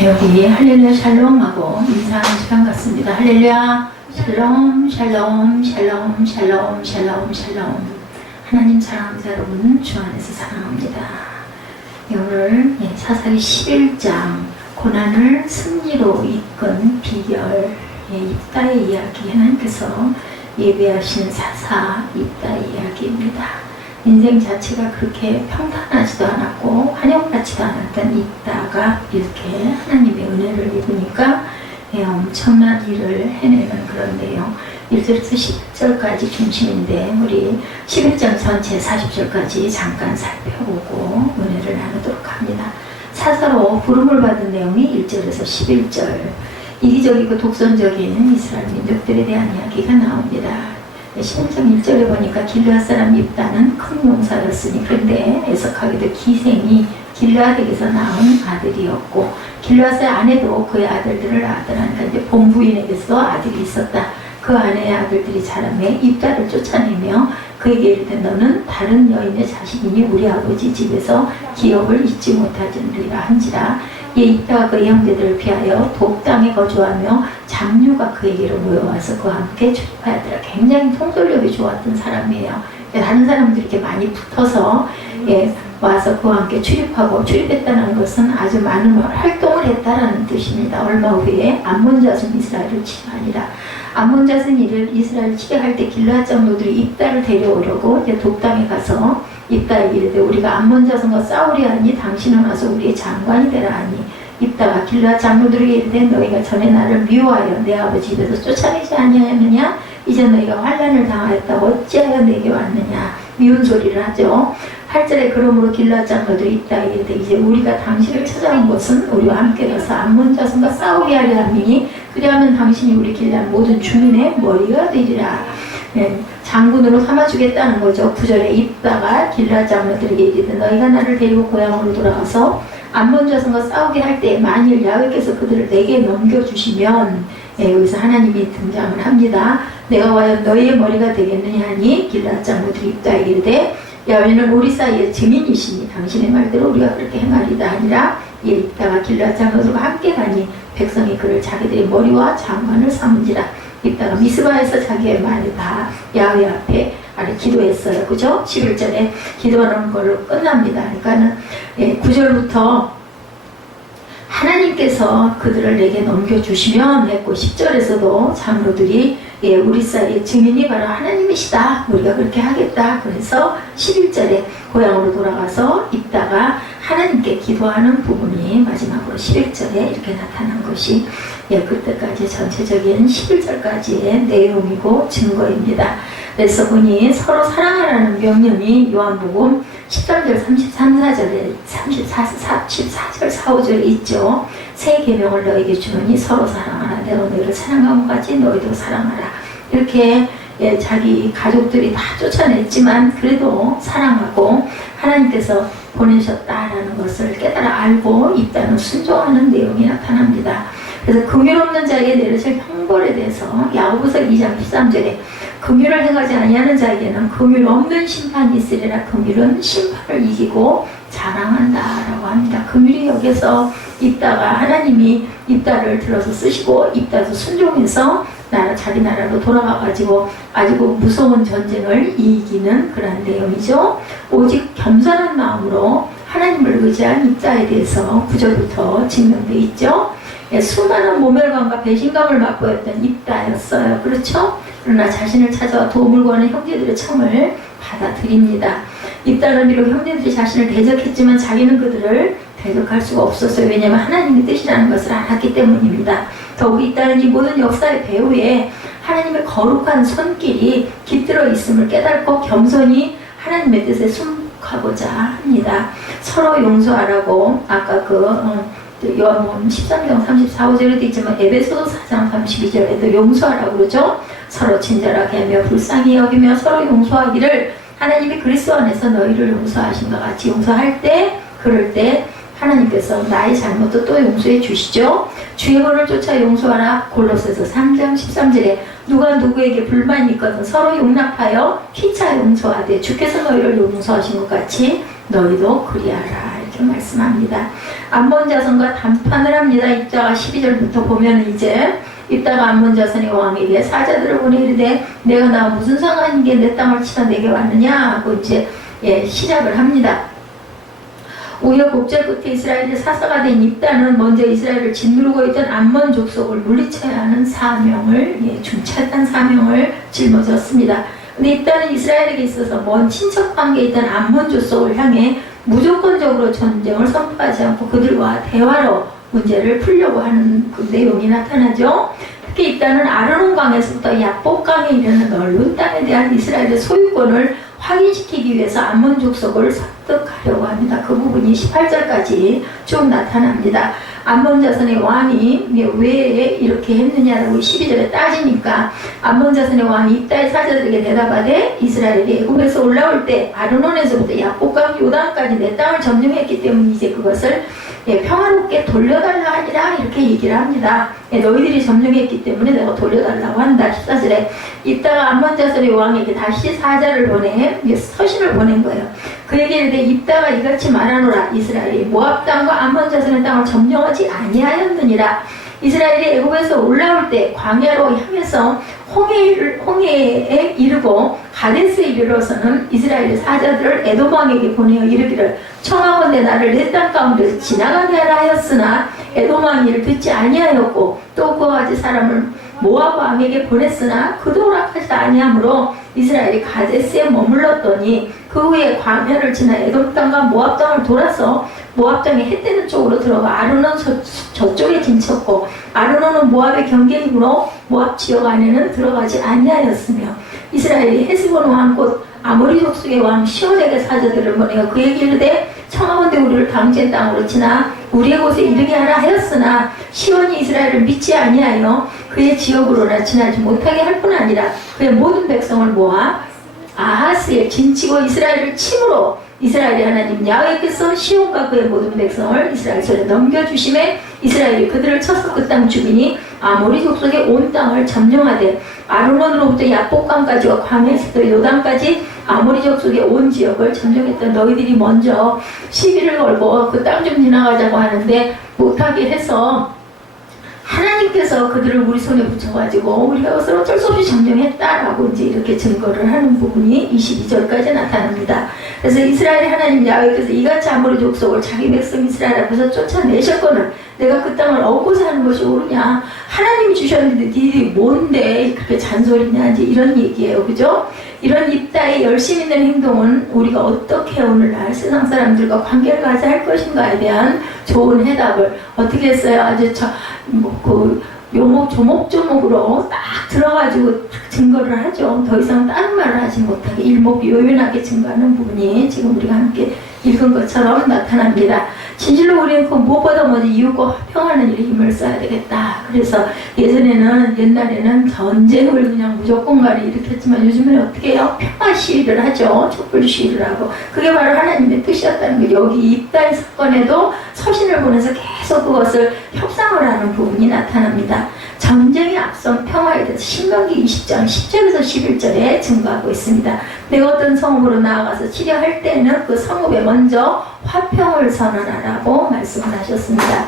우리 할렐루야 샬롬하고 인사하는 시간 같습니다. 할렐루야 샬롬 샬롬 샬롬 샬롬 샬롬 샬롬. 하나님 사랑합니다. 여러분 주 안에서 사랑합니다. 오늘 사사기 11장 고난을 승리로 이끈 비결 입다의 이야기, 하나님께서 예배하신 사사 입다의 이야기입니다. 인생 자체가 그렇게 평탄하지도 않았고 환영받지도 않았던 입다가 이렇게 하나님의 은혜를 입으니까 엄청난 일을 해내는 그런 내용. 1절에서 11절까지 중심인데 우리 11장 전체 40절까지 잠깐 살펴보고 은혜를 나누도록 합니다. 사사로 부름을 받은 내용이 1절에서 11절. 이기적이고 독선적인 이스라엘 민족들에 대한 이야기가 나옵니다. 11장 1절에 보니까 길르앗 사람 입다는 큰 용사였으니, 그런데 애석하게도 기생이 길르앗에게서 낳은 아들이었고, 길르앗의 아내도 그의 아들들을 아들하니까 이제 본부인에게서 아들이 있었다. 그 아내의 아들들이 자라매 입다를 쫓아내며 그에게 이르되 너는 다른 여인의 자식이니 우리 아버지 집에서 기업을 잊지 못하리라 한지라. 이 입다가 그의 형제들을 피하여 돕 땅에 거주하며 잡류가 그에게로 모여와서 그와 함께 출입하였더라. 굉장히 통솔력이 좋았던 사람이에요. 다른 사람들이 이렇게 많이 붙어서 와서 그와 함께 출입하고, 출입했다는 것은 아주 많은 활동을 했다라는 뜻입니다. 얼마 후에 암몬 자손 이스라엘을 치하니라. 암몬 자손 이스라엘을 치게할 때 길르앗 장로들이 입다를 데려오려고 돕 땅에 가서 입다에게 이르되 우리가 암몬 자손과 싸우려 하니 당신은 와서 우리의 장관이 되라 하니, 입다가 길르앗 장로들에게 이르되 너희가 전에 나를 미워하여 내 아버지 집에서 쫓아내지 아니하였느냐? 이제 너희가 환난을 당하였다고 어찌하여 내게 왔느냐? 미운 소리를 하죠. 8절에 그러므로 길르앗 장로들이 입다에게 이르되 이제 우리가 당신을 찾아온 것은 우리와 함께 가서 암몬 자손과 싸우게 하려 함이니 그리하면 당신이 우리 길르앗 모든 주민의 머리가 되리라. 장군으로 삼아주겠다는 거죠. 9절에 입다가 길르앗 장로들에게 이르되 너희가 나를 데리고 고향으로 돌아가서 암몬 자손과 싸우게 할 때 만일 야훼께서 그들을 내게 넘겨주시면, 여기서 하나님이 등장을 합니다. 내가 과연 너희의 머리가 되겠느냐 하니 길르앗 장로들이 입다에게 이르되 야훼는 우리 사이의 증인이시니 당신의 말대로 우리가 그렇게 행하리다 하니라. 이에 입다가 길르앗 장로들과 함께 가니 백성이 그를 자기들의 머리와 장관을 삼은지라. 입다가 미스바에서 자기의 말을 다 야훼 앞에 기도했어요. 그죠? 11절에 기도하는 걸로 끝납니다. 그러니까는 9절부터 하나님께서 그들을 내게 넘겨주시면 했고, 10절에서도 장로들이 우리 사이의 증인이 바로 하나님이시다. 우리가 그렇게 하겠다. 그래서 11절에 고향으로 돌아가서 입다가 하나님께 기도하는 부분이 마지막으로 11절에 이렇게 나타난 것이 그때까지 전체적인 11절까지의 내용이고 증거입니다. 그래서 보니 서로 사랑하라는 명령이 요한복음 13절, 33, 4절에 14절, 4, 5절에 있죠. 새 계명을 너에게 주노니 서로 사랑하라. 내가 너희를 사랑한 것 같이 너희도 사랑하라. 이렇게 자기 가족들이 다 쫓아냈지만 그래도 사랑하고 하나님께서 보내셨다라는 것을 깨달아 알고 입다는 순종하는 내용이 나타납니다. 그래서 긍휼 없는 자에게 내려질 형벌에 대해서 야고보서 2장 13절에 긍휼을 행하지 아니하는 자에게는 긍휼 없는 심판이 있으리라. 긍휼은 심판을 이기고 자랑한다라고 합니다. 긍휼이 여기서 입다가 하나님이 입다를 들어서 쓰시고 입다도 순종해서 자기 나라로 돌아가가지고 아주 무서운 전쟁을 이기는 그런 내용이죠. 오직 겸손한 마음으로 하나님을 의지한 입다에 대해서 9절부터 증명되어 있죠. 수많은 모멸감과 배신감을 맛보였던 입다였어요. 그렇죠? 그러나 자신을 찾아와 도움을 구하는 형제들의 청을 받아들입니다. 입다는 비록 형제들이 자신을 대적했지만 자기는 그들을 대적할 수가 없었어요. 왜냐하면 하나님의 뜻이라는 것을 알았기 때문입니다. 더욱 입다는 이 모든 역사의 배후에 하나님의 거룩한 손길이 깃들어 있음을 깨닫고 겸손히 하나님의 뜻에 순복하고자 합니다. 서로 용서하라고 아까 요한복음 13장 34, 5절에도 있지만 에베소서 4장 32절에도 용서하라고 그러죠. 서로 친절하게 하며 불쌍히 여기며 서로 용서하기를 하나님이 그리스도 안에서 너희를 용서하신 것 같이 용서할 때, 그럴 때 하나님께서 나의 잘못도 또 용서해 주시죠. 주의 번을 쫓아 용서하라. 골로새서 3장 13절에 누가 누구에게 불만이 있거든 서로 용납하여 피차 용서하되 주께서 너희를 용서하신 것 같이 너희도 그리하라. 이렇게 말씀합니다. 암몬 자손과 담판을 합니다. 입다가 12절부터 보면 이제 입다가 암몬 자손의 왕에게 사자들을 보내이르되 내가 나와 무슨 상관인게 내 땅을 치다 내게 왔느냐 하고 이제 시작을 합니다. 우여곡절 끝에 이스라엘의 사사가 된 입다는 먼저 이스라엘을 짓누르고 있던 암몬 족속을 물리쳐야 하는 사명을 중차단 사명을 짊어졌습니다. 근데 입다는 이스라엘에게 있어서 먼 친척 관계에 있던 암몬 족속을 향해 무조건적으로 전쟁을 선포하지 않고 그들과 대화로 문제를 풀려고 하는 그 내용이 나타나죠. 특히 입다는 아르논 강에서부터 야복 강에 이르는 넓은 땅에 대한 이스라엘의 소유권을 확인시키기 위해서 암몬 족속을 설득하려고 합니다. 그 부분이 18절까지 쭉 나타납니다. 암몬 자손의 왕이 왜 이렇게 했느냐라고 12절에 따지니까 암몬 자손의 왕이 입다의 사자들에게 대답하되 이스라엘이 애굽에서 올라올 때 아르논에서부터 야복강 요단까지 내 땅을 점령했기 때문에 이제 그것을 평화롭게 돌려달라 하니라 이렇게 얘기를 합니다. 너희들이 점령했기 때문에 내가 돌려달라고 한다. 14절에 입다가 암몬 자손의 왕에게 다시 사자를 보내 서신을 보낸 거예요. 그에게 이르되 입다가 이같이 말하노라. 이스라엘이 모압 땅과 암몬 자손의 땅을 점령하지 아니하였느니라. 이스라엘이 애굽에서 올라올 때 광야로 향해서 홍해에 이르고 가데스에 이르러서는 이스라엘의 사자들을 에돔 왕에게 보내어 이르기를 청하건대 나를 내 땅 가운데서 지나가게 하라 하였으나 에돔 왕이 이를 듣지 아니하였고 또 그와 같이 사람을 모압 왕에게 보냈으나 그도 허락하지 아니하므로 이스라엘이 가데스에 머물렀더니 그 후에 광야를 지나 에돔 땅과 모압 땅을 돌아서 모압 땅의 해 뜨는 쪽으로 들어가 아르논 저쪽에 진쳤고 아르논은 모압의 경계이므로 모압 지역 안에는 들어가지 아니하였으며 이스라엘이 헤스본 왕 곧 아모리 족속의 왕 시온에게 사자들을 보내어 그에게 이르되 청하건대 우리를 당지의 땅으로 지나 우리의 곳에 이르게 하라 하였으나 시온이 이스라엘을 믿지 아니하여 그의 지역으로나 지나지 못하게 할 뿐 아니라 그의 모든 백성을 모아 아하스에 진치고 이스라엘을 침으로 이스라엘의 하나님 야훼께서 시온과 그의 모든 백성을 이스라엘 손에 넘겨주심에 이스라엘이 그들을 쳐서 그 땅 주민이 아모리 족속의 온 땅을 점령하되 아르논으로부터 야복강까지와 광야에서부터 요단까지 아모리 족속의 온 지역을 점령했던 너희들이 먼저 시비를 걸고 그 땅 좀 지나가자고 하는데 못하게 해서 하나님께서 그들을 우리 손에 붙여가지고 우리가 그것을 어쩔 수 없이 점령했다라고 이제 이렇게 증거를 하는 부분이 22절까지 나타납니다. 그래서 이스라엘 하나님 야훼께서 이같이 아모리 족속을 자기 백성 이스라엘 앞에서 쫓아내셨거늘 내가 그 땅을 얻고 사는 것이 옳으냐. 하나님이 주셨는데 니들이 뭔데 그렇게 잔소리냐 이제 이런 얘기예요. 그죠? 이런 입다의 열심 있는 행동은 우리가 어떻게 오늘날 세상 사람들과 관계를 가져야 할 것인가에 대한 좋은 해답을 어떻게 했어요? 아주 조목조목으로 딱 들어가지고 증거를 하죠. 더 이상 다른 말을 하지 못하게 일목요연하게 증거하는 부분이 지금 우리가 함께 읽은 것처럼 나타납니다. 진실로 우리는 그 무엇보다 먼저 이웃과 화평하는 일에 힘을 써야 되겠다. 그래서 옛날에는 전쟁을 그냥 무조건 가리 일으켰지만 요즘에는 어떻게 해요? 평화 시위를 하죠. 촛불 시위를 하고. 그게 바로 하나님의 뜻이었다는 거예요. 여기 입다의 사건에도 서신을 보내서 계속 그것을 협상을 하는 부분이 나타납니다. 전쟁에 앞선 평화에 대해서 신명기 20장 10절에서 11절에 증거하고 있습니다. 내가 어떤 성읍으로 나아가서 치료할 때는 그 성읍에 먼저 화평을 선언하라고 말씀을 하셨습니다.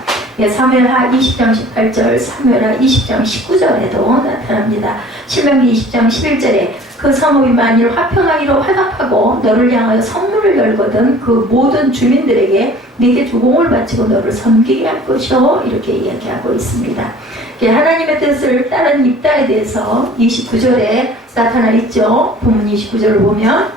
사무엘하 20장 18절, 사무엘하 20장 19절에도 나타납니다. 신명기 20장 11절에 그 성읍이 만일 화평하기로 화답하고 너를 향하여 선문을 열거든 그 모든 주민들에게 네게 주공을 바치고 너를 섬기게 할 것이요 이렇게 이야기하고 있습니다. 하나님의 뜻을 따른 입다에 대해서 29절에 나타나 있죠. 본문 29절을 보면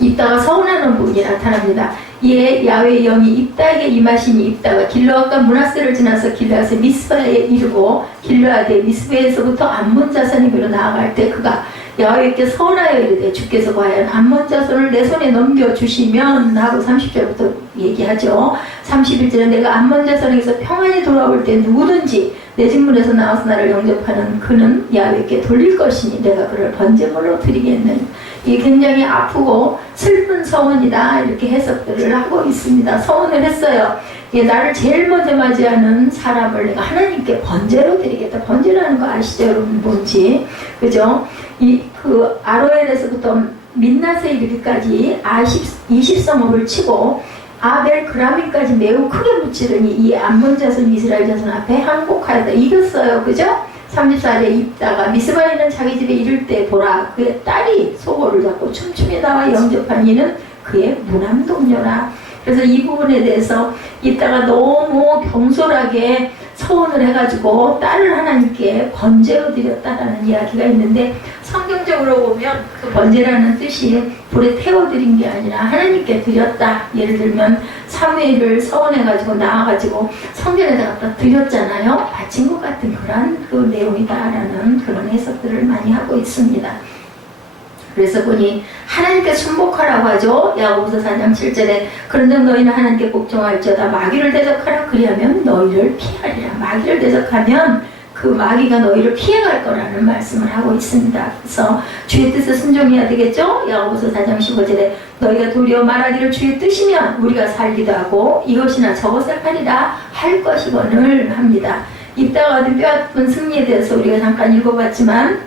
입다가 서운하는 부분이 나타납니다. 이에 야훼의 영이 입다에게 임하시니 입다가 길르앗과 므낫세를 지나서 길르앗의 미스바에 이르고 길르앗의 미스바에서부터 암몬 자손에게로 나아갈 때 그가 야훼께 서운하여 이르되 주께서 과연 암몬 자손을 내 손에 넘겨주시면 하고 30절부터 얘기하죠. 31절에 내가 암몬 자손에게서 평안히 돌아올 때 누구든지 내 집문에서 나와서 나를 영접하는 그는 야훼께 돌릴 것이니 내가 그를 번제물로 드리겠느니. 이게 굉장히 아프고 슬픈 서원이다 이렇게 해석들을 하고 있습니다. 서원을 했어요. 나를 제일 먼저 맞이하는 사람을 내가 하나님께 번제로 드리겠다. 번제라는 거 아시죠 여러분 뭔지? 그죠? 아로엘에서부터 민나세 이르기까지 20성읍을 치고 아벨 그라미까지 매우 크게 무찌르니 이 암몬 자손 이스라엘 자손 앞에 항복하였다. 이겼어요. 그죠? 34절에 입다가 미스바에 있는 자기 집에 이를 때 보라 그의 딸이 소고를 잡고 춤추며 나와 영접한 이는 그의 무남동료라. 그래서 이 부분에 대해서 입다가 너무 경솔하게 서원을 해가지고 딸을 하나님께 번제로 드렸다라는 이야기가 있는데, 성경적으로 보면 그 번제라는 뜻이 불에 태워드린 게 아니라 하나님께 드렸다. 예를 들면 사무엘을 서원해가지고 나와가지고 성전에다 갖다 드렸잖아요. 바친 것 같은 그런 그 내용이다라는 그런 해석들을 많이 하고 있습니다. 그래서 보니 하나님께 순복하라고 하죠. 야고보서 4장 7절에 그런즉 너희는 하나님께 복종할지어다 마귀를 대적하라 그리하면 너희를 피하리라. 마귀를 대적하면 그 마귀가 너희를 피해갈 거라는 말씀을 하고 있습니다. 그래서 주의 뜻에 순종해야 되겠죠. 야고보서 4장 15절에 너희가 도리어 말하기를 주의 뜻이면 우리가 살기도 하고 이것이나 저것을 하리라 할 것이거늘 합니다. 입다가 얻은 뼈아픈 승리에 대해서 우리가 잠깐 읽어봤지만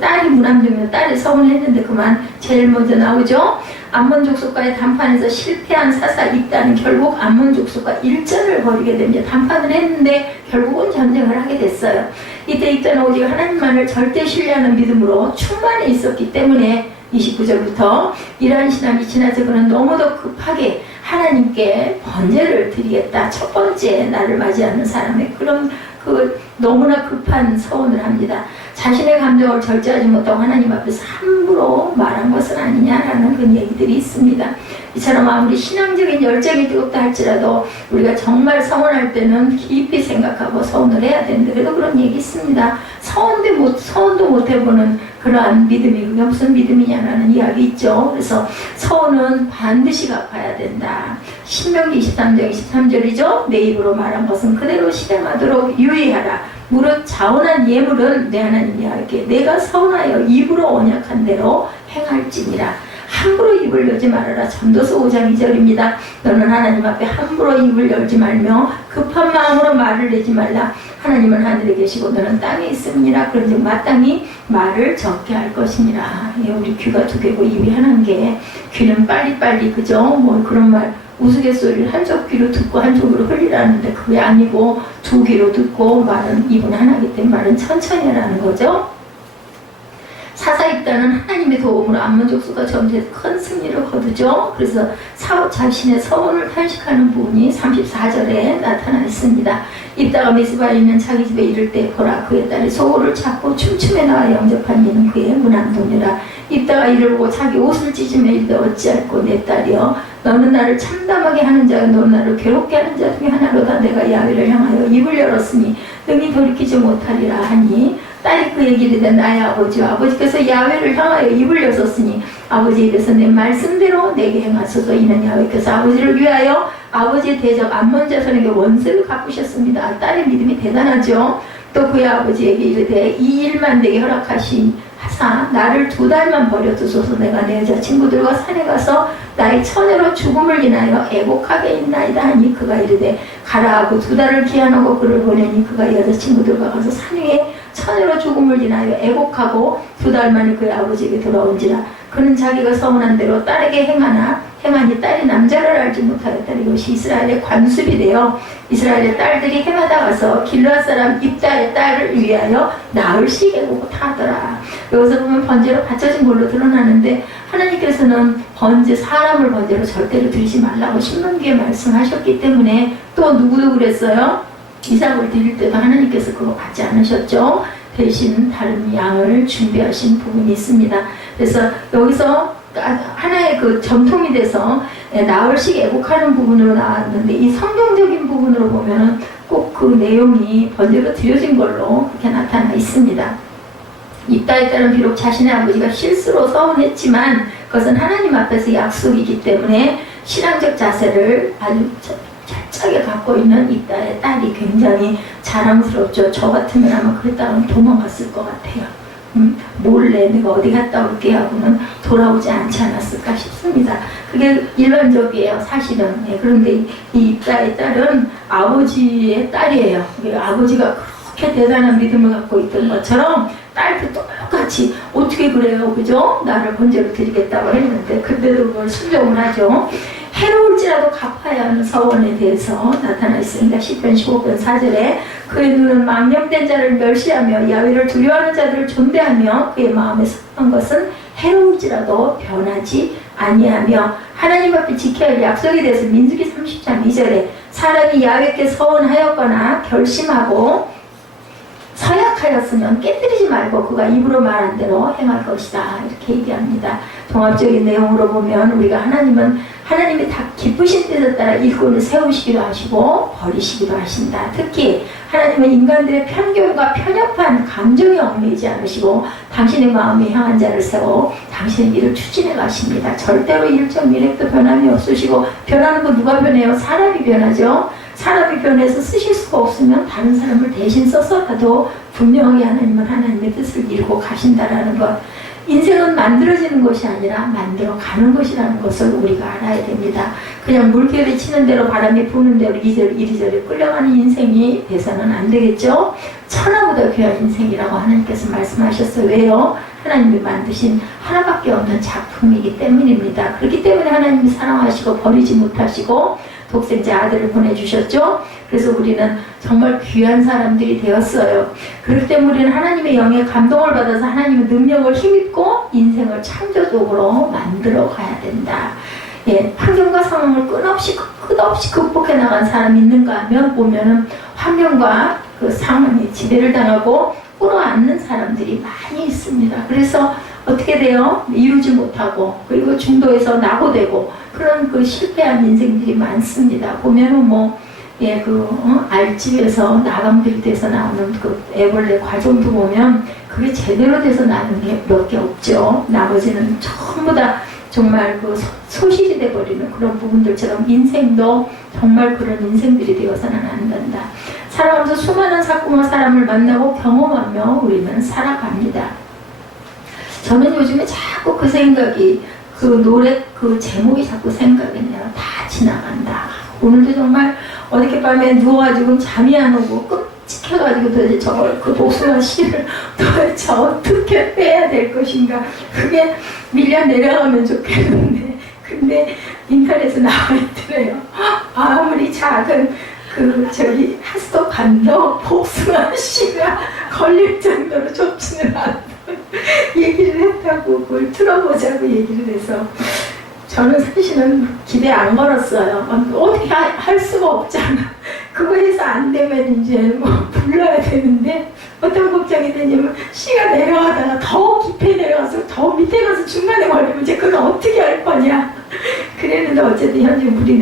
딸이 무남동료 딸이 서운했는데 그만 제일 먼저 나오죠. 암몬 족속과의談판에서 실패한 사사 입다는 결국 암몬 족속과 일전을 벌이게 됩니다.談판을 했는데 결국은 전쟁을 하게 됐어요. 이때 입다는 오직 하나님만을 절대 신뢰하는 믿음으로 충만해 있었기 때문에 29절부터 이러한 신앙이 지나서 그는 너무도 급하게 하나님께 번제를 드리겠다. 첫 번째 나를 맞이하는 사람의 그런 너무나 급한 서원을 합니다. 자신의 감정을 절제하지 못하고 하나님 앞에서 함부로 말한 것은 아니냐라는 그런 얘기들이 있습니다. 이처럼 아무리 신앙적인 열정이 뜨겁다 할지라도 우리가 정말 서원할 때는 깊이 생각하고 서원을 해야 되는데, 그래도 그런 얘기 있습니다. 서원도 못 해보는 그러한 믿음이 그게 무슨 믿음이냐라는 이야기 있죠. 그래서 서원은 반드시 갚아야 된다. 신명기 23장 23절이죠. 내 입으로 말한 것은 그대로 실행하도록 유의하라. 무릇 자원한 예물은 내 하나님 여호와께 내가 서운하여 입으로 언약한 대로 행할지니라. 함부로 입을 열지 말아라. 전도서 5장 2절입니다. 너는 하나님 앞에 함부로 입을 열지 말며 급한 마음으로 말을 내지 말라. 하나님은 하늘에 계시고 너는 땅에 있음이니라. 그런즉 마땅히 말을 적게 할 것이니라. 우리 귀가 두 개고 입이 하나인 게, 귀는 빨리빨리 그죠? 뭐 그런 말 우스갯소리를 한쪽 귀로 듣고 한쪽으로 흘리라는데 그게 아니고 두 귀로 듣고 말은 입은 하나이기 때문에 말은 천천히 하라는 거죠. 사사 입다는 하나님의 도움으로 암몬 족속과 전투에서 큰 승리를 거두죠. 그래서 자신의 서원을 탄식하는 부분이 34절에 나타나 있습니다. 입다가 미스바에 있는 자기 집에 이를 때 보라 그의 딸이 소고를 잡고 춤추며 나와 영접한 이는 그의 무남동료라. 입다가 이를 보고 자기 옷을 찢으며 이르되 어찌할꼬 내 딸이여 너는 나를 참담하게 하는 자여 너는 나를 괴롭게 하는 자 중에 하나로다. 내가 야훼를 향하여 입을 열었으니 능히 돌이키지 못하리라 하니 딸이 그에게 이르되 나의 아버지와 아버지께서 야훼를 향하여 입을 여셨으니 아버지 입에서 내 말씀대로 내게 행하소서. 이는 야훼께서 아버지를 위하여 아버지의 대적 암몬 자손에게 원수를 갚으셨습니다. 딸의 믿음이 대단하죠. 또 그의 아버지에게 이르되 이 일만 내게 허락하신 하사 나를 2달만 버려두소서. 내가 내 여자친구들과 산에 가서 나의 처녀로 죽음을 인하여 애곡하게 있나이다 하니 그가 이르되 가라 하고 2달을 기한하고 그를 보내니 그가 여자친구들과 가서 산 위에 처녀로 죽음을 인하여 애곡하고 2달 만에 그의 아버지에게 돌아온지라. 그는 자기가 서운한 대로 딸에게 행하니 딸이 남자를 알지 못하였다. 이것이 이스라엘의 관습이 되어 이스라엘의 딸들이 해마다 가서 길르앗 사람 입다의 딸을 위하여 나흘씩 애곡을 타더라. 여기서 보면 번제로 바쳐진 걸로 드러나는데 하나님께서는 사람을 번제로 절대로 드리지 말라고 신명기에 말씀하셨기 때문에 또 누구도 그랬어요? 이삭을 드릴 때도 하나님께서 그거 받지 않으셨죠. 대신 다른 양을 준비하신 부분이 있습니다. 그래서 여기서 하나의 그 전통이 돼서 나흘씩 애곡하는 부분으로 나왔는데, 이 성경적인 부분으로 보면 꼭 그 내용이 번제로 드려진 걸로 그렇게 나타나 있습니다. 입다에 따른 비록 자신의 아버지가 실수로 서운했지만 그것은 하나님 앞에서 약속이기 때문에 신앙적 자세를 아주 철저하게 갖고 있는 입다의 딸이 굉장히 자랑스럽죠. 저 같으면 아마 그랬다면 도망갔을 것 같아요. 몰래 내가 어디 갔다 올게 하고는 돌아오지 않지 않았을까 싶습니다. 그게 일반적이에요, 사실은. 그런데 이 입다의 딸은 아버지의 딸이에요. 아버지가 그렇게 대단한 믿음을 갖고 있던 것처럼 딸도 똑같이 어떻게 그래요, 그죠? 나를 번제로 드리겠다고 했는데 근데도 그걸 순종을 하죠. 해로울지라도 갚아야 하는 서원에 대해서 나타나 있습니다. 시편 15편 4절에 그의 눈은 망령된 자를 멸시하며 야훼를 두려워하는 자들을 존대하며 그의 마음에 섭한 것은 해로울지라도 변하지 아니하며 하나님 앞에 지켜야 할 약속에 대해서 민수기 30장 2절에 사람이 야훼께 서원하였거나 결심하고 서약하였으면 깨뜨리지 말고 그가 입으로 말한 대로 행할 것이다. 이렇게 얘기합니다. 종합적인 내용으로 보면 우리가 하나님이 다 기쁘신 뜻에 따라 일꾼을 세우시기도 하시고 버리시기도 하신다. 특히 하나님은 인간들의 편견과 편협한 감정에 얽매이지 않으시고 당신의 마음에 향한 자를 세워 당신의 일을 추진해 가십니다. 절대로 일정 미력도 변함이 없으시고 변하는 거 누가 변해요? 사람이 변하죠. 사람이 변해서 쓰실 수가 없으면 다른 사람을 대신 써서라도 분명하게 하나님은 하나님의 뜻을 이루고 가신다라는 것. 인생은 만들어지는 것이 아니라 만들어가는 것이라는 것을 우리가 알아야 됩니다. 그냥 물결이 치는 대로 바람이 부는 대로 이리저리 끌려가는 인생이 돼서는 안 되겠죠. 천하보다 귀한 인생이라고 하나님께서 말씀하셨어요. 왜요? 하나님이 만드신 하나밖에 없는 작품이기 때문입니다. 그렇기 때문에 하나님이 사랑하시고 버리지 못하시고 독생자 아들을 보내주셨죠. 그래서 우리는 정말 귀한 사람들이 되었어요. 그렇기 때문에 우리는 하나님의 영에 감동을 받아서 하나님의 능력을 힘입고 인생을 창조적으로 만들어 가야 된다. 예, 환경과 상황을 끝없이 극복해 나간 사람이 있는가 하면 보면은 환경과 그 상황이 지배를 당하고 끌어안는 사람들이 많이 있습니다. 그래서 어떻게 돼요? 이루지 못하고 그리고 중도에서 낙오되고 그런 그 실패한 인생들이 많습니다. 보면은 알집에서 나감들이 돼서 나오는 그 애벌레 과정도 보면 그게 제대로 돼서 나는 게 몇 개 없죠. 나머지는 전부 다 정말 그 소실이 돼버리는 그런 부분들처럼 인생도 정말 그런 인생들이 되어서는 안 된다. 살아가면서 수많은 사건과 사람을 만나고 경험하며 우리는 살아갑니다. 저는 요즘에 자꾸 그 생각이 그 노래 그 제목이 자꾸 생각이 나요. 다 지나간다. 오늘도 정말 어저께 밤에 누워가지고 잠이 안 오고 끔찍해가지고 도대체 저걸 그 복숭아 씨를 도대체 어떻게 빼야 될 것인가. 그게 밀려 내려가면 좋겠는데 근데 인터넷에 나와 있더래요. 아무리 작은 하수도 간도 복숭아 씨가 걸릴 정도로 좁지는 않다. 얘기를 했다고 그걸 틀어보자고 얘기를 해서 저는 사실은 기대 안 걸었어요. 어떻게 할 수가 없잖아. 그거 해서 안 되면 이제 뭐 불러야 되는데 어떤 걱정이 되냐면 씨가 내려가다가 더 깊이 내려가서 더 밑에 가서 중간에 걸리면 이제 그걸 어떻게 할 거냐. 그랬는데 어쨌든 현재 물이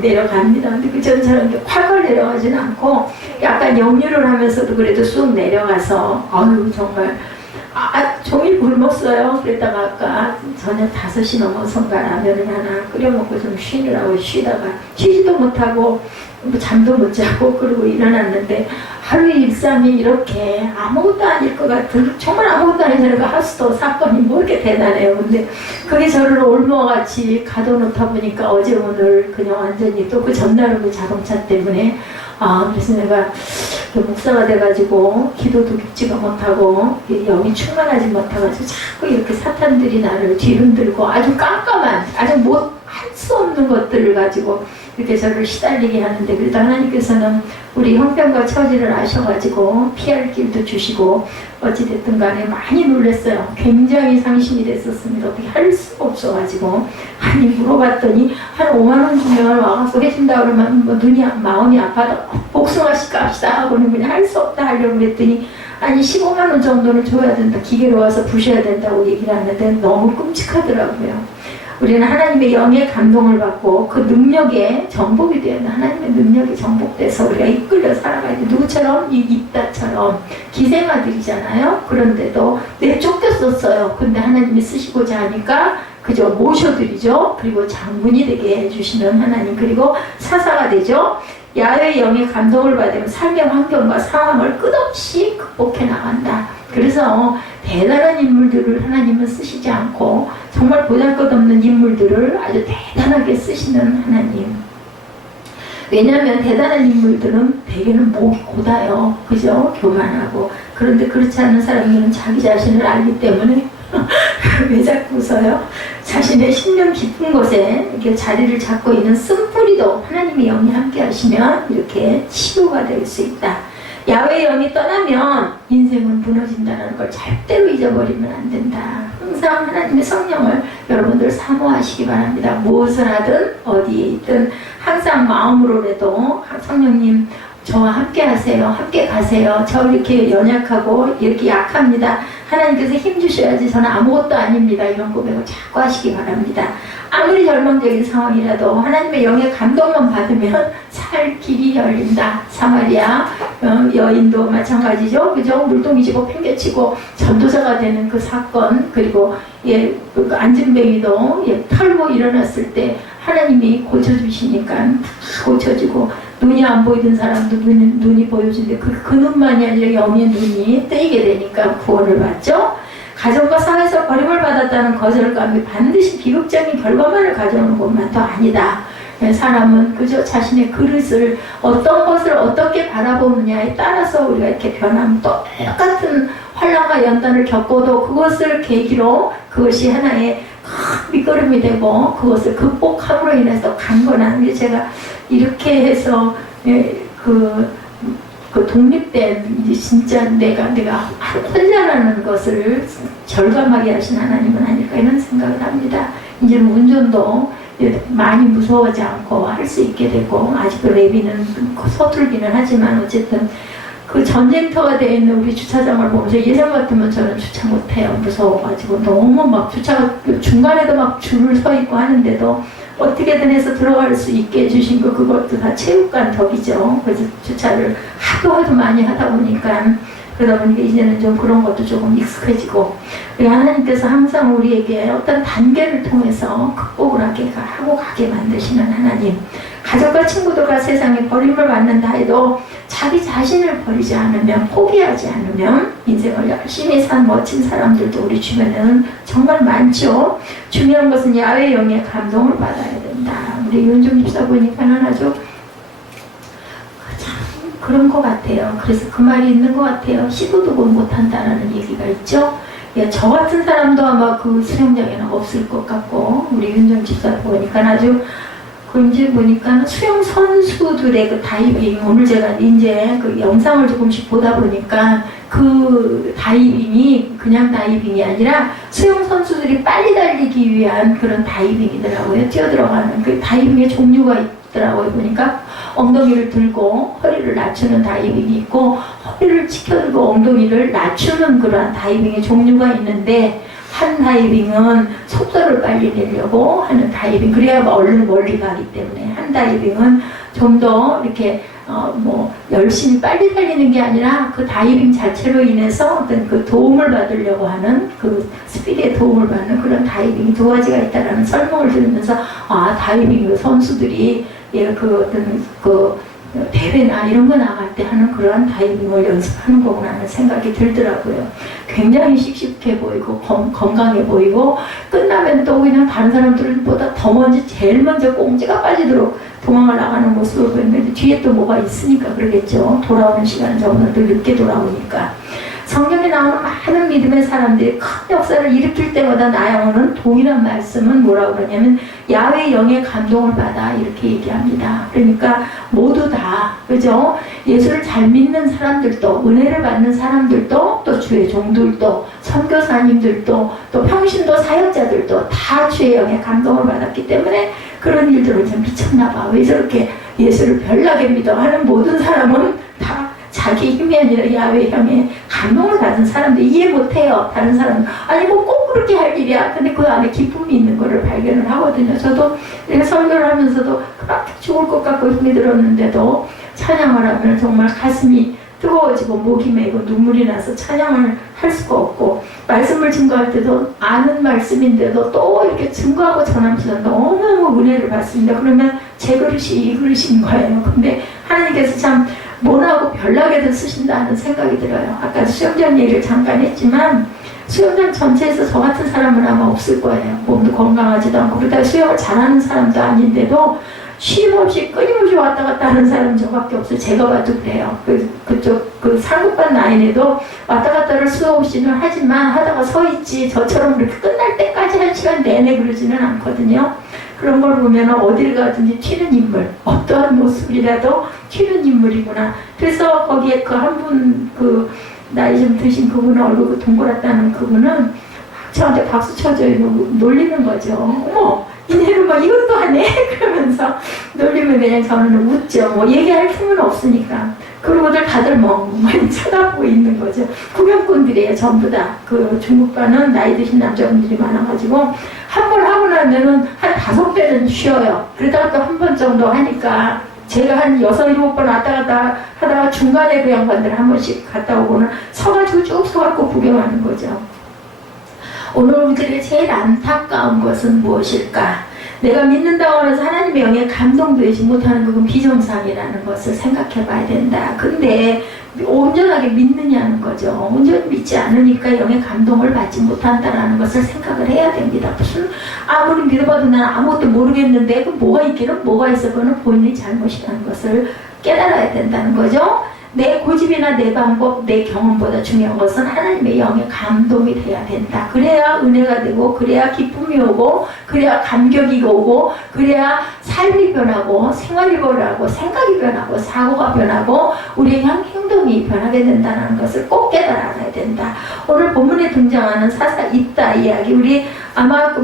내려갑니다. 근데 그전처럼 확 내려가지는 않고 약간 역류를 하면서도 그래도 쑥 내려가서 정말 종일 굶었어요. 그랬다가 아까 저녁 5시 넘어선가 라면을 하나 끓여 먹고 좀 쉬느라고 쉬다가 쉬지도 못하고 뭐 잠도 못 자고 그러고 일어났는데 하루의 일상이 이렇게 아무것도 아닐 것 같은 정말 아무것도 아니잖아요. 그 하수도 사건이 뭐 이렇게 대단해요. 근데 그게 저를 올무어같이 가둬놓다 보니까 어제 오늘 그냥 완전히 또 그 전날은 그 자동차 때문에 그래서 내가 목사가 돼가지고 기도도 깊지가 못하고 영이 충만하지 못해가지고 자꾸 이렇게 사탄들이 나를 뒤흔들고 아주 깜깜한 아주 할 수 없는 것들을 가지고 이렇게 저를 시달리게 하는데 그래도 하나님께서는 우리 형편과 처지를 아셔가지고 피할 길도 주시고 어찌됐든 간에 많이 놀랐어요. 굉장히 상심이 됐었습니다. 어떻게 할 수가 없어가지고 아니 물어봤더니 한 5만원 주면 와서 해준다 그러면 뭐 마음이 아파도 복숭아씨 값이다 하고는 그냥 할 수 없다 하려고 그랬더니 아니 15만원 정도는 줘야 된다. 기계로 와서 부셔야 된다고 얘기를 하는데 너무 끔찍하더라고요. 우리는 하나님의 영의 감동을 받고 그 능력에 정복이 되어야 돼. 하나님의 능력이 정복돼서 우리가 이끌려 살아가야 돼. 누구처럼? 이 입다처럼 기생아들이잖아요. 그런데도 쫓겼었어요. 근데 하나님이 쓰시고자 하니까 그저 모셔드리죠. 그리고 장군이 되게 해주시는 하나님. 그리고 사사가 되죠. 야훼의 영의 감동을 받으면 삶의 환경과 상황을 끝없이 극복해 나간다. 그래서 대단한 인물들을 하나님은 쓰시지 않고 정말 보잘것없는 인물들을 아주 대단하게 쓰시는 하나님. 왜냐하면 대단한 인물들은 대개는 목이 고다요. 그죠? 교만하고. 그런데 그렇지 않은 사람들은 자기 자신을 알기 때문에 왜 자꾸 웃어요? 자신의 심령 깊은 곳에 이렇게 자리를 잡고 있는 쓴뿌리도 하나님의 영이 함께 하시면 이렇게 치유가 될 수 있다. 야훼의 영이 떠나면 인생은 무너진다는 걸 절대로 잊어버리면 안 된다. 항상 하나님의 성령을 여러분들 사모하시기 바랍니다. 무엇을 하든 어디에 있든 항상 마음으로라도 성령님 저와 함께 하세요. 함께 가세요. 저 이렇게 연약하고 이렇게 약합니다. 하나님께서 힘 주셔야지 저는 아무것도 아닙니다. 이런 고백을 자꾸 하시기 바랍니다. 아무리 절망적인 상황이라도 하나님의 영의 감동만 받으면 살 길이 열린다. 사마리아 여인도 마찬가지죠. 그죠? 물동이지고 팽개치고 전도자가 되는 그 사건, 그리고 그 안진뱅이도 털고 일어났을 때 하나님이 고쳐주시니까 다 고쳐지고, 눈이 안 보이던 사람도 눈이 보여주는데 그 눈만이 아니라 영의 눈이 뜨이게 되니까 구원을 받죠. 가정과 사회에서 버림을 받았다는 거절감이 반드시 비극적인 결과만을 가져오는 것만 더 아니다. 사람은 그저 자신의 그릇을 어떤 것을 어떻게 바라보느냐에 따라서 우리가 이렇게 변하면 똑같은 환란과 연단을 겪어도 그것을 계기로 그것이 하나의 큰 밑거름이 되고 그것을 극복함으로 인해서 강건한 게, 제가 이렇게 해서 그 독립된 이제 진짜 내가 혼자라는 것을 절감하게 하신 하나님은 아닐까 이런 생각을 합니다. 이제는 운전도 많이 무서워하지 않고 할 수 있게 되고, 아직도 레비는 서툴기는 하지만 어쨌든 그 전쟁터가 되어 있는 우리 주차장을 보면서 예전 같으면 저는 주차 못해요. 무서워가지고 너무 막 주차가 중간에도 막 줄을 서 있고 하는데도 어떻게든 해서 들어갈 수 있게 해주신 거, 그것도 다 체육관 덕이죠. 그래서 주차를 하도 많이 하다 보니까, 그러다 보니까 이제는 좀 그런 것도 조금 익숙해지고, 하나님께서 항상 우리에게 어떤 단계를 통해서 극복을 하고 가게 만드시는 하나님. 가족과 친구들과 세상에 버림을 받는다 해도 자기 자신을 버리지 않으면, 포기하지 않으면 인생을 열심히 산 멋진 사람들도 우리 주변에는 정말 많죠. 중요한 것은 야훼의 영의 감동을 받아야 된다. 우리 윤종 집사 보니까는 아주 참 그런 것 같아요. 그래서 그 말이 있는 것 같아요. 시도도 못한다라는 얘기가 있죠. 저 같은 사람도 아마 그 수영장에는 없을 것 같고, 우리 윤종 집사 보니까 아주 이제 보니까 수영 선수들의 그 다이빙, 오늘 제가 이제 그 영상을 조금씩 보다 보니까 그 다이빙이 그냥 다이빙이 아니라 수영 선수들이 빨리 달리기 위한 그런 다이빙이더라고요. 뛰어들어가는 그 다이빙의 종류가 있더라고요. 보니까 엉덩이를 들고 허리를 낮추는 다이빙이 있고, 허리를 치켜들고 엉덩이를 낮추는 그런 다이빙의 종류가 있는데, 한 다이빙은 속도를 빨리 내려고 하는 다이빙, 그래야 얼른 멀리 가기 때문에, 한 다이빙은 좀 더 이렇게 열심히 빨리 달리는 게 아니라 그 다이빙 자체로 인해서 어떤 그 도움을 받으려고 하는, 그 스피드에 도움을 받는 그런 다이빙이 두 가지가 있다라는 설명을 들으면서, 다이빙 선수들이 그 어떤 그 대회나 이런 거 나갈 때 하는 그러한 다이빙을 연습하는 거구나 하는 생각이 들더라고요. 굉장히 씩씩해 보이고 건강해 보이고, 끝나면 또 그냥 다른 사람들보다 더 먼저 제일 먼저 꽁지가 빠지도록 도망을 나가는 모습을 보이는데, 뒤에 또 뭐가 있으니까 그러겠죠. 돌아오는 시간은 저보다 더 늦게 돌아오니까. 성경에 나오는 많은 믿음의 사람들이 큰 역사를 일으킬 때마다 나오는 동일한 말씀은 뭐라고 그러냐면, 야훼의 영의 감동을 받아, 이렇게 얘기합니다. 그러니까 모두 다, 그죠? 예수를 잘 믿는 사람들도, 은혜를 받는 사람들도, 또 주의 종들도, 선교사님들도, 또 평신도 사역자들도 다 주의 영의 감동을 받았기 때문에 그런 일들을 좀 미쳤나 봐. 왜 저렇게 예수를 별나게 믿어 하는 모든 사람은 다 자기 힘이 아니라 야훼의 영의 감동을 받은 사람들, 이해 못해요. 다른 사람은 아니 꼭 그렇게 할 일이야. 근데 그 안에 기쁨이 있는 거를 발견을 하거든요. 저도 이렇게 설교를 하면서도 그렇게 죽을 것 같고 힘이 들었는데도 찬양을 하면 정말 가슴이 뜨거워지고 목이 메고 눈물이 나서 찬양을 할 수가 없고, 말씀을 증거할 때도 아는 말씀인데도 또 이렇게 증거하고 전하면서 너무너무 은혜를 받습니다. 그러면 제 그릇이 이 그릇인 거예요. 근데 하나님께서 참 모나고 별나게도 쓰신다는 생각이 들어요. 아까 수영장 얘기를 잠깐 했지만, 수영장 전체에서 저 같은 사람은 아마 없을 거예요. 몸도 건강하지도 않고, 그러다가 수영을 잘하는 사람도 아닌데도 쉼없이 끊임없이 왔다 갔다 하는 사람 저밖에 없어요. 제가 봐도 그래요. 그쪽 그 상급반 라인에도 왔다 갔다를 수없이는 하지만 하다가 서 있지 저처럼 그렇게 끝날 때까지 한 시간 내내 그러지는 않거든요. 그런 걸 보면 어딜 가든지 튀는 인물, 어떠한 모습이라도 튀는 인물이구나. 그래서 거기에 그 한 분, 그 나이 좀 드신 그분은 얼굴 동그랗다는 그분은 저한테 박수 쳐줘요. 놀리는 거죠. 어머, 이내는 막 이것도 하네? 그러면서 놀리면 그냥 저는 웃죠. 뭐 얘기할 틈은 없으니까. 그러고들 다들 멍하니 쳐다보고 있는 거죠. 구경꾼들이에요, 전부 다. 그 중국반은 나이 드신 남자분들이 많아가지고 한 번 하고 나면은 한 5배는 쉬어요. 그러다가 또 한 번 정도 하니까 제가 한 6, 7번 왔다 갔다 하다가 중간에 그 양반들 한 번씩 갔다 오고는 서가지고 쭉 서갖고 구경하는 거죠. 오늘 우리들의 제일 안타까운 것은 무엇일까? 내가 믿는다고 하면서 하나님의 영에 감동되지 못하는 그건 비정상이라는 것을 생각해 봐야 된다. 근데 온전하게 믿느냐는 거죠. 온전히 믿지 않으니까 영의 감동을 받지 못한다는 것을 생각을 해야 됩니다. 무슨 아무리 믿어봐도 난 아무것도 모르겠는데 그 뭐가 있기는 뭐가 있어. 그거는 본인이 잘못이라는 것을 깨달아야 된다는 거죠. 내 고집이나 내 방법, 내 경험보다 중요한 것은 하나님의 영의 감동이 돼야 된다. 그래야 은혜가 되고, 그래야 기쁨이 오고, 그래야 감격이 오고, 그래야 삶이 변하고, 생활이 변하고, 생각이 변하고, 사고가 변하고, 우리의 행동이 변하게 된다는 것을 꼭 깨달아야 된다. 오늘 본문에 등장하는 사사 입다 이야기, 우리 아마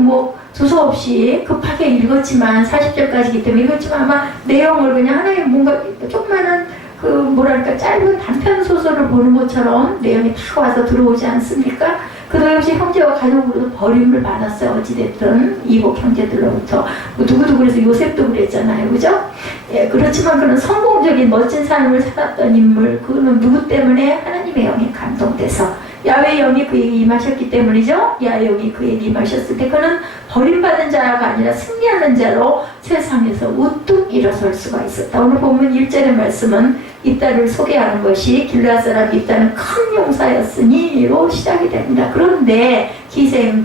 두서없이 급하게 읽었지만 40절까지이기 때문에 읽었지만 아마 내용을 그냥 하나의 뭔가 조그마한 짧은 단편 소설을 보는 것처럼 내용이 다 와서 들어오지 않습니까? 그도 역시 형제와 가족으로도 버림을 받았어요. 어찌됐든 이복 형제들로부터 누구도 그래서 요셉도 그랬잖아요, 그죠? 예, 그렇지만 그는 성공적인 멋진 삶을 살았던 인물, 그는 누구 때문에? 하나님의 영에 감동돼서 야훼 영이 그에게 임하셨기 때문이죠. 야훼 영이 그에게 임하셨을 때 그는 버림받은 자가 아니라 승리하는 자로 세상에서 우뚝 일어설 수가 있었다. 오늘 보면 1절의 말씀은 입다를 소개하는 것이 길르앗 사람 입다는 큰 용사였으니로 시작이 됩니다. 그런데 기생이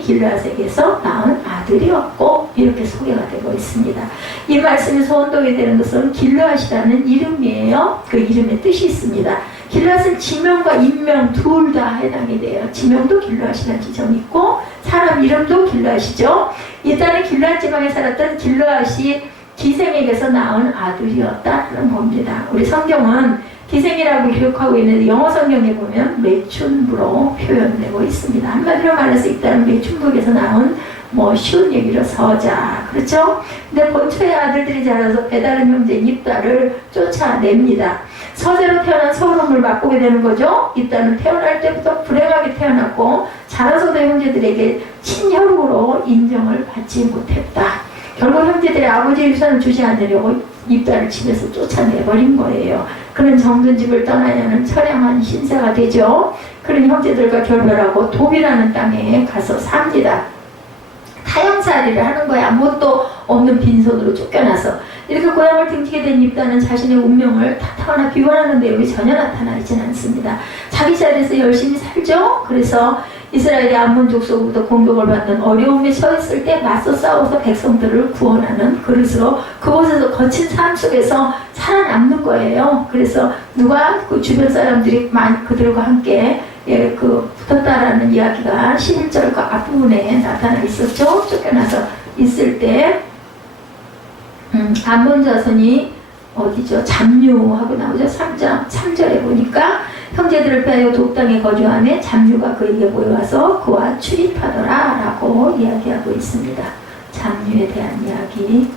길르앗에게서 낳은 아들이었고 이렇게 소개가 되고 있습니다. 이 말씀에서 혼동이 되는 것은 길르앗이라는 이름이에요. 그 이름의 뜻이 있습니다. 길르앗은 지명과 인명 둘 다 해당이 돼요. 지명도 길르앗이라는 지점이 있고 사람 이름도 길르앗이죠. 일단은 길르앗 지방에 살았던 길르앗이 기생에게서 낳은 아들이었다는 겁니다. 우리 성경은 기생이라고 기록하고 있는데 영어 성경에 보면 매춘부로 표현되고 있습니다. 한마디로 말해서 일단은 매춘부에서 나온 쉬운 얘기로 서자, 그렇죠? 근데 본초의 아들들이 자라서 배다른 형제인 입다를 쫓아냅니다. 서재로 태어난 서러움을 맛보게 되는 거죠. 입다는 태어날 때부터 불행하게 태어났고 자라서도 형제들에게 친혈육으로 인정을 받지 못했다. 결국 형제들이 아버지의 유산을 주지 않으려고 입다를 집에서 쫓아내버린 거예요. 그는 정든 집을 떠나냐는 처량한 신세가 되죠. 그런 형제들과 결별하고 도비라는 땅에 가서 삽니다. 타향살이를 하는 거야. 아무것도 없는 빈손으로 쫓겨나서. 이렇게 고향을 등지게 된 입다는 자신의 운명을 탓하거나 비관하는 내용이 전혀 나타나 있지는 않습니다. 자기 자리에서 열심히 살죠. 그래서 이스라엘이 암몬 족속으로부터 공격을 받는 어려움에 처했을 때 맞서 싸워서 백성들을 구원하는 그릇으로 그곳에서 거친 삶 속에서 살아남는 거예요. 그래서 누가 그 주변 사람들이 그들과 함께 붙었다라는 이야기가 11절 그 앞부분에 나타나 있었죠. 쫓겨나서 있을 때 암몬 자손이 어디죠? 잡류하고 나오죠. 3절에 보니까 형제들을 빼어 독당에 거주하며 잡류가 그에게 모여와서 그와 출입하더라 라고 이야기하고 있습니다. 잡류에 대한 이야기.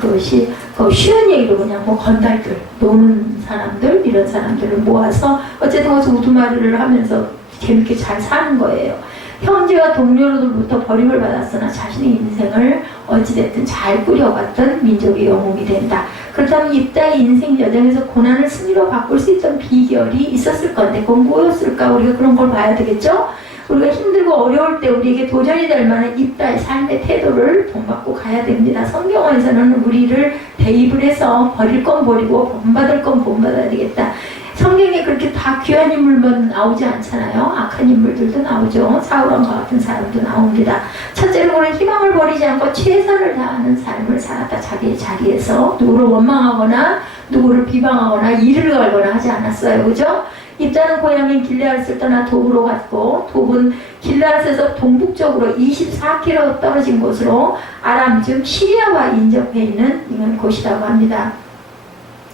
그것이 쉬운 얘기로 그냥 건달들, 노는 사람들, 이런 사람들을 모아서 어쨌든 거기서 우두마리를 하면서 재밌게 잘 사는 거예요. 형제와 동료들부터 버림을 받았으나 자신의 인생을 어찌됐든 잘 꾸려갔던 민족의 영웅이 된다. 그렇다면 입다의 인생 여정에서 고난을 승리로 바꿀 수 있던 비결이 있었을 건데 그건 뭐였을까? 우리가 그런 걸 봐야 되겠죠? 우리가 힘들고 어려울 때 우리에게 도전이 될 만한 입다의 삶의 태도를 본받고 가야 됩니다. 성경에서는 우리를 대입을 해서 버릴 건 버리고 본받을 건 본받아야 되겠다. 성경에 그렇게 다 귀한 인물만 나오지 않잖아요. 악한 인물들도 나오죠. 사울왕과 같은 사람도 나옵니다. 첫째로 그는 희망을 버리지 않고 최선을 다하는 삶을 살았다. 자기의 자리에서 누구를 원망하거나 누구를 비방하거나 이를 갈거나 하지 않았어요. 그죠? 입다는 고향인 길르앗을 떠나 도브로 갔고, 돕은 길르앗에서 동북쪽으로 24km 떨어진 곳으로 아람 즉 시리아와 인접해 있는 곳이라고 합니다.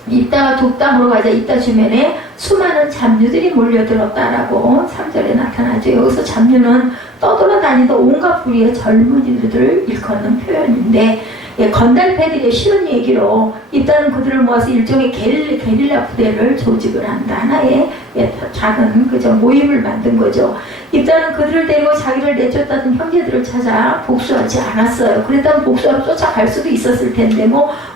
입다가 독담으로 가자 입다 주변에 수많은 잡류들이 몰려들었다라고 3절에 나타나죠. 여기서 잡류는 떠돌아다니던 온갖 부류의 젊은이들을 일컫는 표현인데, 건달패들의 쉬운 얘기로 입다는 그들을 모아서 일종의 게릴라 부대를 조직을 한다. 하나의 작은 모임을 만든 거죠. 입다는 그들을 데리고 자기를 내쫓았던 형제들을 찾아 복수하지 않았어요. 그랬다면 복수하러 쫓아갈 수도 있었을 텐데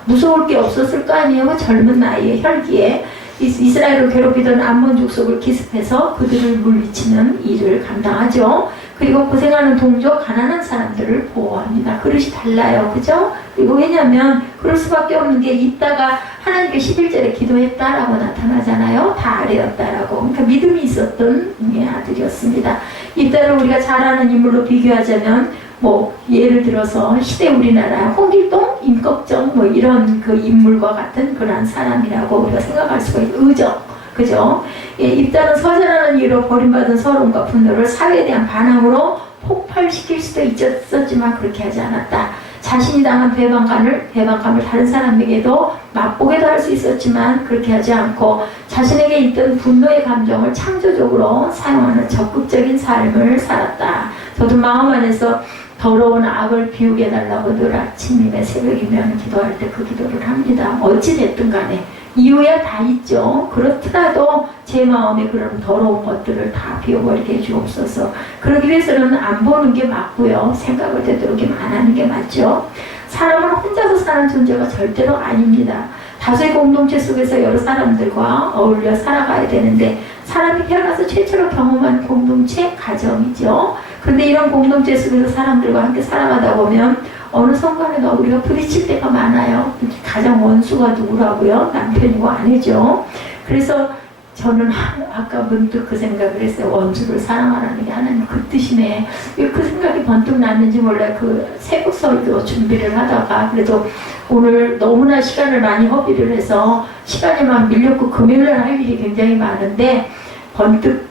무서울 게 없었을 거 아니에요. 젊은 나이에 혈기에 이스라엘을 괴롭히던 암몬 족속을 기습해서 그들을 물리치는 일을 감당하죠. 그리고 고생하는 동족 가난한 사람들을 보호합니다. 그릇이 달라요. 그죠? 그리고 왜냐하면 그럴 수밖에 없는 게 입다가 하나님께 11절에 기도했다라고 나타나잖아요. 다 아래였다라고. 그러니까 믿음이 있었던 아들이었습니다. 입다를 우리가 잘 아는 인물로 비교하자면 예를 들어서 시대 우리나라 홍길동, 임꺽정 이런 그 인물과 같은 그러한 사람이라고 우리가 생각할 수가 있어요. 의적. 그죠? 입다는 서자라는 이유로 버림받은 서러움과 분노를 사회에 대한 반항으로 폭발시킬 수도 있었지만 그렇게 하지 않았다. 자신이 당한 배반감을 다른 사람에게도 맛보게도 할 수 있었지만 그렇게 하지 않고 자신에게 있던 분노의 감정을 창조적으로 사용하는 적극적인 삶을 살았다. 저도 마음 안에서 더러운 악을 비우게 해달라고 늘 아침이면 새벽이면 기도할 때 그 기도를 합니다. 어찌됐든 간에 이유야 다 있죠. 그렇더라도 제 마음에 그런 더러운 것들을 다 비워버리게 해주옵소서. 그러기 위해서는 안 보는 게 맞고요. 생각을 되도록이면 안 하는 게 맞죠. 사람은 혼자서 사는 존재가 절대로 아닙니다. 다수의 공동체 속에서 여러 사람들과 어울려 살아가야 되는데 사람이 태어나서 최초로 경험한 공동체 가정이죠. 그런데 이런 공동체 속에서 사람들과 함께 살아가다 보면 어느 순간에가 우리가 부딪힐 때가 많아요. 가장 원수가 누구라고요? 남편이고 아내죠. 그래서 저는 아까 문득 그 생각을 했어요. 원수를 사랑하라는 게 하나님 그 뜻이네. 왜 그 생각이 번뜩 났는지 몰라요. 그 새벽 설교 준비를 하다가 그래도 오늘 너무나 시간을 많이 허비를 해서 시간이 막 밀렸고 금요일날 할 일이 굉장히 많은데 번뜩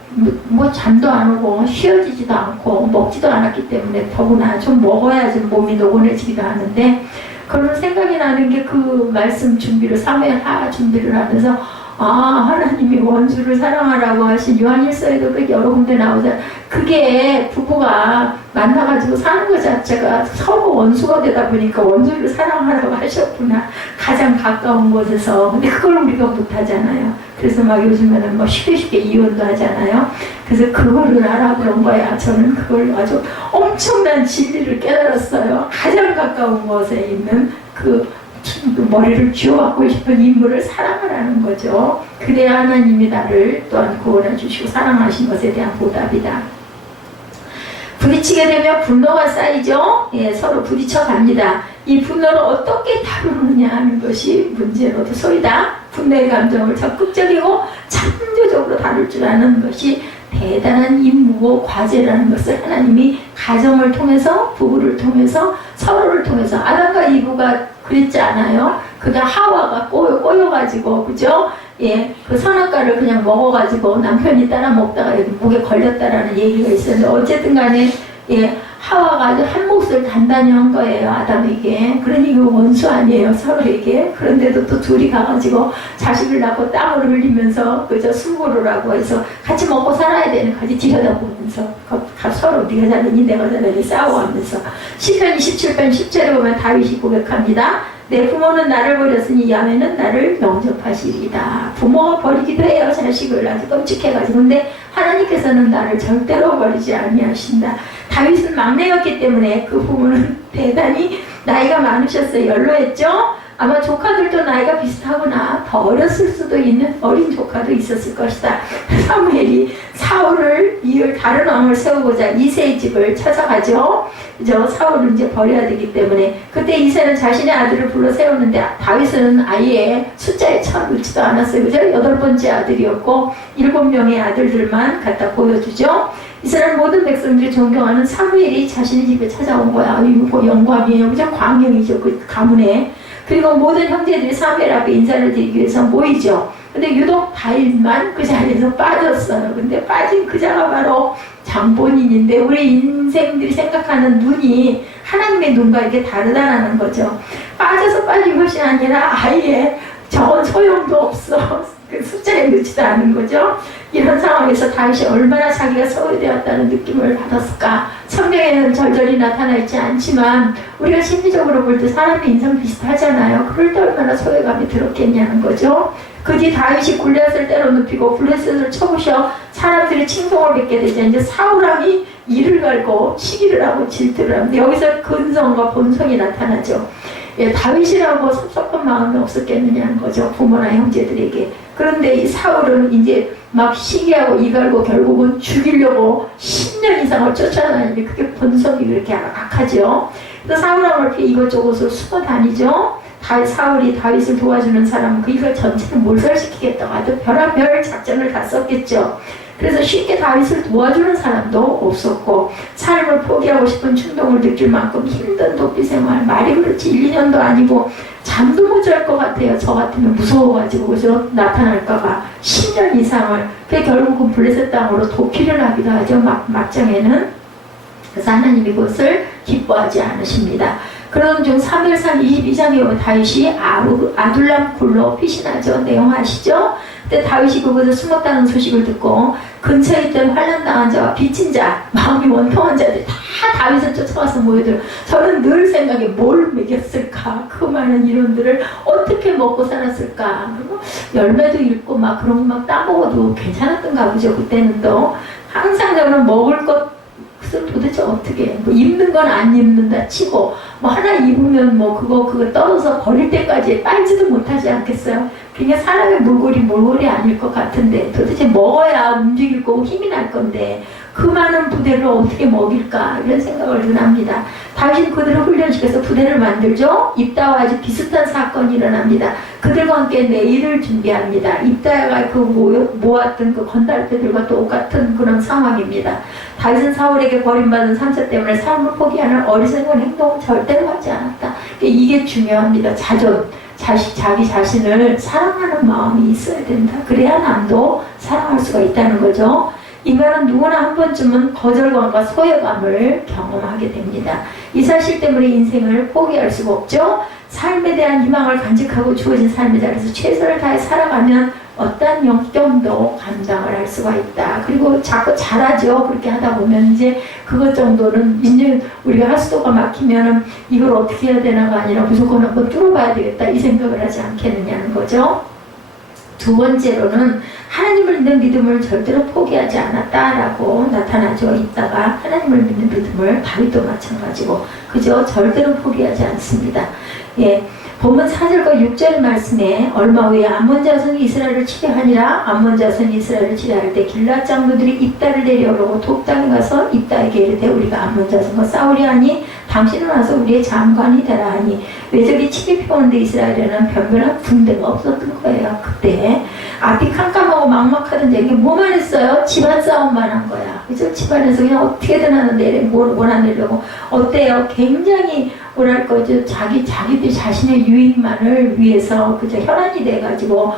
잠도 안 오고 쉬어지지도 않고 먹지도 않았기 때문에 더구나 좀 먹어야지 몸이 노곤해지기도 하는데 그런 생각이 나는 게 그 말씀 준비를 사무엘하 준비를 하면서 하나님이 원수를 사랑하라고 하신 요한일서에도 그 여러 군데 나오잖아요. 그게 부부가 만나가지고 사는 것 자체가 서로 원수가 되다 보니까 원수를 사랑하라고 하셨구나. 가장 가까운 곳에서. 근데 그걸 우리가 못하잖아요. 그래서 막 요즘에는 쉽게 이혼도 하잖아요. 그래서 그거를 알아보는 거야. 저는 그걸 아주 엄청난 진리를 깨달았어요. 가장 가까운 곳에 있는 그 머리를 쥐어받고 싶은 인물을 사랑하라는 거죠. 그래야 하나님이 나를 또한 구원해 주시고 사랑하신 것에 대한 보답이다. 부딪히게 되면 분노가 쌓이죠. 서로 부딪혀 갑니다. 이 분노를 어떻게 다루느냐 하는 것이 문제로도 소이다. 분노의 감정을 적극적이고 창조적으로 다룰 줄 아는 것이 대단한 임무고 과제라는 것을 하나님이 가정을 통해서 부부를 통해서 서로를 통해서 아담과 이브가 그랬지 않아요? 그가 하와가 꼬여가지고 그죠? 그 선악과를 그냥 먹어가지고 남편이 따라 먹다가 여기 목에 걸렸다라는 얘기가 있었는데 어쨌든 간에 하와가 아주 한 몫을 단단히 한 거예요. 아담에게. 그러니 이거 원수 아니에요. 서로에게. 그런데도 또 둘이 가가지고 자식을 낳고 땀을 흘리면서 그저 수고를 하고 해서 같이 먹고 살아야 되는 거지. 들여다보면서 서로 네가 잘하니 내가 잘하니 싸워가면서 시편 27편 10절에 보면 다윗이 고백합니다. 내 부모는 나를 버렸으니 야훼는 나를 영접하시리이다. 부모가 버리기도 해요. 자식을 아주 끔찍해가지고. 근데 하나님께서는 나를 절대로 버리지 아니하신다. 다윗은 막내였기 때문에 그 부모는 대단히 나이가 많으셨어요. 연로했죠? 아마 조카들도 나이가 비슷하거나 더 어렸을 수도 있는 어린 조카도 있었을 것이다. 사무엘이 사울을 이을 다른 왕을 세우고자 이새의 집을 찾아가죠. 사울을 이제 버려야 되기 때문에 그때 이새는 자신의 아들을 불러 세우는데 다윗은 아예 숫자에 쳐넣지도 않았어요. 그죠? 8번째 아들이었고 7명의 아들들만 갖다 보여주죠. 이스라엘 모든 백성들이 존경하는 사무엘이 자신의 집에 찾아온 거야. 이거 영광이에요. 그죠? 광명이죠. 그 가문에. 그리고 모든 형제들이 사무엘 앞에 인사를 드리기 위해서 모이죠. 근데 유독 다윗만 그 자리에서 빠졌어요. 근데 빠진 그 자가 바로 장본인인데 우리 인생들이 생각하는 눈이 하나님의 눈과 이렇게 다르다는 거죠. 빠져서 빠진 것이 아니라 아예 저건 소용도 없어. 그 숫자에 넣지도 않은 거죠. 이런 상황에서 다윗이 얼마나 자기가 소외되었다는 느낌을 받았을까. 성경에는 절절히 나타나 있지 않지만 우리가 심리적으로 볼 때 사람의 인성 비슷하잖아요. 그럴 때 얼마나 소외감이 들었겠냐는 거죠. 그 뒤 다윗이 골리앗을 때려 눕히고 블레셋을 쳐부셔 사람들이 칭송을 받게 되자 이제 사울왕이 이를 갈고 시기를 하고 질투를 합니다. 여기서 근성과 본성이 나타나죠. 예, 다윗이라고 섭섭한 마음이 없었겠느냐는 거죠. 부모나 형제들에게. 그런데 이 사울은 이제 막 시기하고 이갈고 결국은 죽이려고 10년 이상을 쫓아다니는데 그게 본성이 그렇게 악하죠. 그래서 사울왕을 피해 이것저것으로 숨어 다니죠. 사울이 다윗을 도와주는 사람은 그 이걸 전체를 몰살시키겠다고 아주 별의별 작전을 다 썼겠죠. 그래서 쉽게 다윗을 도와주는 사람도 없었고 삶을 포기하고 싶은 충동을 느낄 만큼 힘든 도피 생활, 말이 그렇지 1, 2년도 아니고 잠도 못 잘 것 같아요. 저 같으면 무서워가지고 그죠? 나타날까봐 10년 이상을. 그게 결국은 블레셋 땅으로 도피를 하기도 하죠. 막장에는. 그래서 하나님이 그것을 기뻐하지 않으십니다. 그런 중 사무엘상 22장에 보면 다윗이 아둘람 굴로 피신하죠. 내용 아시죠? 그때 다윗이 그곳에 숨었다는 소식을 듣고 근처에 있던 환난당한 자와 빚진 자, 마음이 원통한 자들이 다 다윗을 쫓아와서 모여들어. 저는 늘 생각에 뭘 먹였을까? 그 많은 이론들을 어떻게 먹고 살았을까? 그리고 열매도 읽고 막 그런 거 막 따먹어도 괜찮았던가 보죠. 그때는 또 항상 저는 먹을 것 도대체 어떻게 뭐 입는 건 안 입는다 치고 뭐 하나 입으면 뭐 그거 떨어서 버릴 때까지 빨지도 못하지 않겠어요? 그냥 사람의 몰골이 아닐 것 같은데 도대체 먹어야 움직일 거고 힘이 날 건데 그 많은 부대를 어떻게 먹일까 이런 생각을 늘 합니다. 다윗은 그들을 훈련시켜서 부대를 만들죠. 입다와 아주 비슷한 사건이 일어납니다. 그들과 함께 내일을 준비합니다. 입다가 그 모았던 그 건달패들과 똑같은 그런 상황입니다. 다윗은 사울에게 버림받은 상처 때문에 삶을 포기하는 어리석은 행동은 절대로 하지 않았다. 이게 중요합니다. 자기 자신을 사랑하는 마음이 있어야 된다. 그래야 남도 사랑할 수가 있다는 거죠. 인간은 누구나 한 번쯤은 거절감과 소외감을 경험하게 됩니다. 이 사실 때문에 인생을 포기할 수가 없죠. 삶에 대한 희망을 간직하고 주어진 삶의 자리에서 최선을 다해 살아가면 어떤 역경도 감당을 할 수가 있다. 그리고 자꾸 잘하죠. 그렇게 하다 보면 이제 그것 정도는 이제 우리가 하수도가 막히면은 이걸 어떻게 해야 되나가 아니라 무조건 한번 뚫어봐야 되겠다 이 생각을 하지 않겠느냐는 거죠. 두 번째로는 하나님을 믿는 믿음을 절대로 포기하지 않았다라고 나타나죠. 이따가 하나님을 믿는 믿음을 다윗도 마찬가지고 그죠? 절대로 포기하지 않습니다. 예. 본문 4절과 6절 말씀에 얼마 후에 암몬 자손이 이스라엘을 치려하니라. 암몬 자손이 이스라엘을 치려할 때 길앗 장로들이 입다를 내려오고 독당에 가서 입다에게 이르되 우리가 암몬 자손과 싸우려 하니 당신은 와서 우리의 장관이 되라 하니 외적이 침입해오는데 이스라엘에는 변변한 군대가 없었던 거예요. 그때 앞이 캄캄하고 막막하던 이게 뭐만 했어요? 집안 싸움만 한 거야. 그죠? 집안에서 그냥 어떻게든 하는데 몰아내려고 어때요? 굉장히 뭐랄까 자기들 자신의 유익만을 위해서 그저 혈안이 돼가지고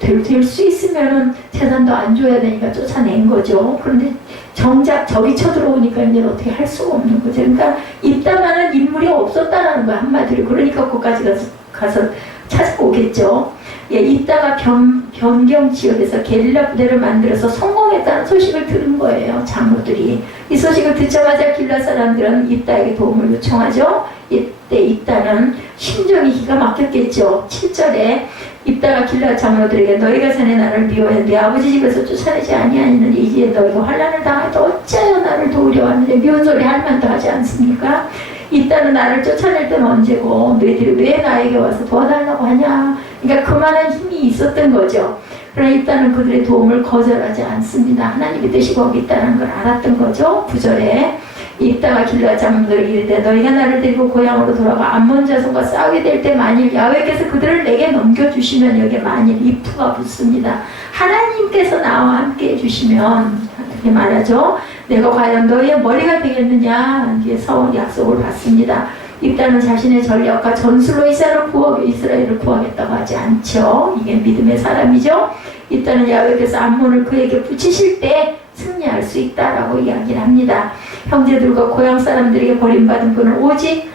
될 수 있으면은 재산도 안 줘야 되니까 쫓아낸 거죠. 그런데 정작 적이 쳐들어오니까 이제 어떻게 할 수가 없는 거죠. 그러니까 입다만한 인물이 없었다라는 거야 한마디로. 그러니까 거기까지 가서 찾아오겠죠. 예, 입다가 변경 지역에서 게릴라 부대를 만들어서 성공했다는 소식을 들은 거예요. 장로들이. 이 소식을 듣자마자 길앗 사람들은 입다에게 도움을 요청하죠. 이때 입다는 심정이 기가 막혔겠죠. 7절에 입다가 길앗 장로들에게 너희가 전에 나를 미워해 내 아버지 집에서 쫓아내지 아니하니는 이제 너희가 환난을 당하여도 어찌하여 나를 도우려 하는데 미운 소리 할 만도 하지 않습니까? 입다는 나를 쫓아낼 때는 언제고 너희들이 왜 나에게 와서 도와달라고 하냐. 그러니까 그만한 힘이 있었던 거죠. 그러나 입다는 그들의 도움을 거절하지 않습니다. 하나님의 뜻이 거기 있다는 걸 알았던 거죠. 9절에 입다가 길르앗 장로들에게 이르되 너희가 나를 데리고 고향으로 돌아가 암몬 자손과 싸우게 될 때 만일 야훼께서 그들을 내게 넘겨주시면 여기에 만일 if가 붙습니다. 하나님께서 나와 함께 해주시면 이렇게 말하죠. 내가 과연 너희의 머리가 되겠느냐 이게 서원 약속을 받습니다. 입다는 자신의 전략과 전술로 이스라엘을 구하겠다고 하지 않죠. 이게 믿음의 사람이죠. 입다는 야훼께서 암몬을 그에게 붙이실 때 승리할 수 있다라고 이야기를 합니다. 형제들과 고향 사람들에게 버림받은 그는 오직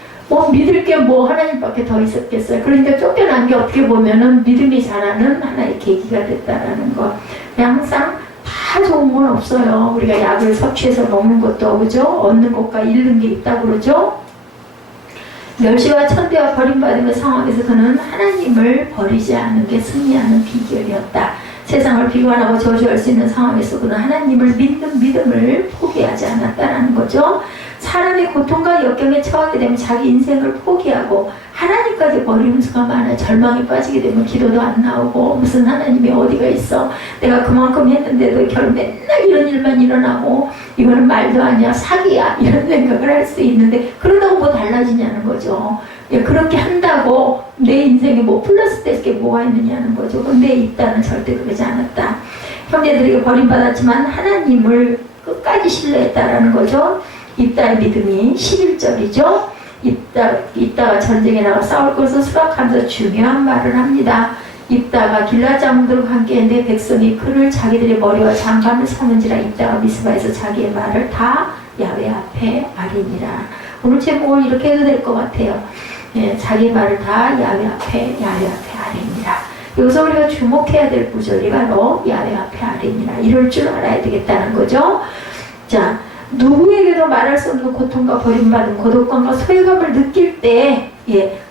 믿을 게 하나님밖에 더 있었겠어요. 그러니까 쫓겨난 게 어떻게 보면은 믿음이 자라는 하나의 계기가 됐다라는 거. 항상 다 좋은 건 없어요. 우리가 약을 섭취해서 먹는 것도 그죠? 얻는 것과 잃는 게 있다고 그러죠? 멸시와 천대와 버림받음의 상황에서 그는 하나님을 버리지 않는 게 승리하는 비결이었다. 세상을 비관하고 저주할 수 있는 상황에서 그는 하나님을 믿는 믿음을 포기하지 않았다라는 거죠. 사람이 고통과 역경에 처하게 되면 자기 인생을 포기하고 하나님까지 버리는 수가 많아요. 절망에 빠지게 되면 기도도 안 나오고 무슨 하나님이 어디가 있어? 내가 그만큼 했는데도 결국 맨날 이런 일만 일어나고 이거는 말도 아니야 사기야 이런 생각을 할 수 있는데 그러다고 뭐 달라지냐는 거죠. 그렇게 한다고 내 인생에 플러스 될 게 뭐가 있느냐는 거죠. 근데 입다는 절대 그러지 않았다. 형제들에게 버림받았지만 하나님을 끝까지 신뢰했다라는 거죠. 입다의 믿음이 11절이죠. 입다가 전쟁에 나가 싸울 것을 수락하면서 중요한 말을 합니다. 입다가 길르앗 장로들과 함께 내 백성이 그를 자기들의 머리와 장갑을 삼은지라 입다가 미스바에서 자기의 말을 다 야훼 앞에 아리니라. 오늘 제목을 이렇게 해도 될 것 같아요. 자기 말을 다 야훼 앞에 아리니라. 여기서 우리가 주목해야 될 구절이 바로 야훼 앞에 아리니라. 이럴 줄 알아야 되겠다는 거죠. 자, 누구에게도 말할 수 없는 고통과 버림받은 고독감과 소외감을 느낄 때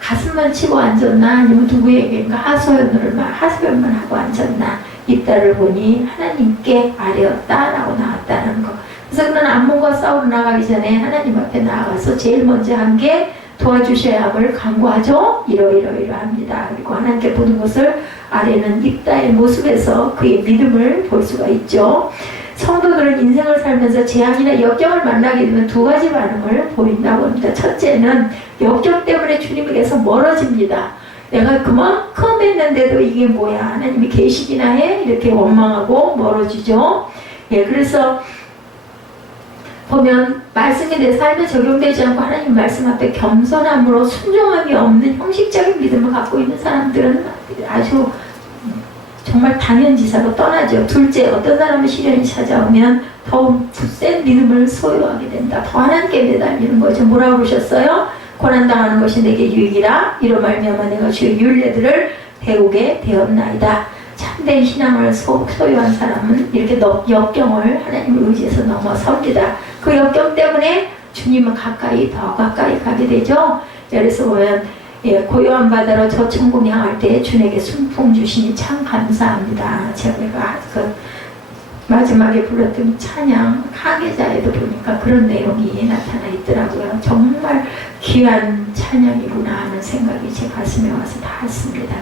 가슴만 치고 앉았나 아니면 누구에게인가 하소연만 하고 앉았나 입다를 보니 하나님께 아뢰었다라고 나왔다는 거. 그래서 그는 암몬과 싸우러 나가기 전에 하나님 앞에 나아가서 제일 먼저 한 게 도와주셔야 함을 간구하죠. 이러이러합니다. 그리고 하나님께 보는 것을 아뢰는 입다의 모습에서 그의 믿음을 볼 수가 있죠. 성도들은 인생을 살면서 재앙이나 역경을 만나게 되면 두 가지 반응을 보인다고 합니다. 첫째는 역경 때문에 주님에게서 멀어집니다. 내가 그만큼 했는데도 이게 뭐야 하나님이 계시기나 해? 이렇게 원망하고 멀어지죠. 그래서 보면 말씀이 내 삶에 적용되지 않고 하나님 말씀 앞에 겸손함으로 순종함이 없는 형식적인 믿음을 갖고 있는 사람들은 아주 정말 당연지사로 떠나죠. 둘째, 어떤 사람은 시련이 찾아오면 더 센 믿음을 소유하게 된다. 더 하나님께 매달리는 거죠. 뭐라고 그러셨어요? 고난당하는 것이 내게 유익이라 이로 말미암아 내가 주의 율례들을 배우게 되었나이다. 참된 신앙을 소유한 사람은 이렇게 역경을 하나님을 의지해서 넘어섭니다. 그 역경 때문에 주님은 더 가까이 가게 되죠. 그래서 보면 고요한 바다로 저 천국 향할 때 주님에게 순풍 주시니 참 감사합니다. 제가 마지막에 불렀던 찬양 항해자에도 보니까 그런 내용이 나타나 있더라고요. 정말 귀한 찬양이구나 하는 생각이 제 가슴에 와서 닿았습니다.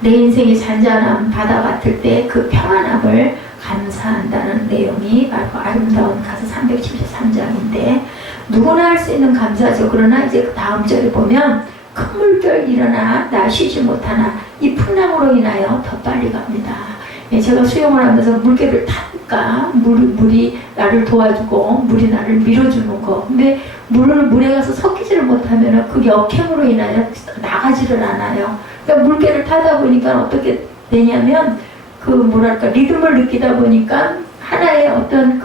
내 인생이 잔잔한 바다 같을 때 그 평안함을 감사한다는 내용이 바로 아름다운 가사 373장인데 누구나 할 수 있는 감사죠. 그러나 이제 그 다음 절에 보면 큰 물결 일어나 나 쉬지 못하나 이 풍랑으로 인하여 더 빨리 갑니다. 제가 수영을 하면서 물개를 타니까 물이 나를 도와주고 물이 나를 밀어주는 거. 근데 물에 가서 섞이지를 못하면 그 역행으로 인하여 나가지를 않아요. 그러니까 물개를 타다 보니까 어떻게 되냐면 리듬을 느끼다 보니까 하나의 어떤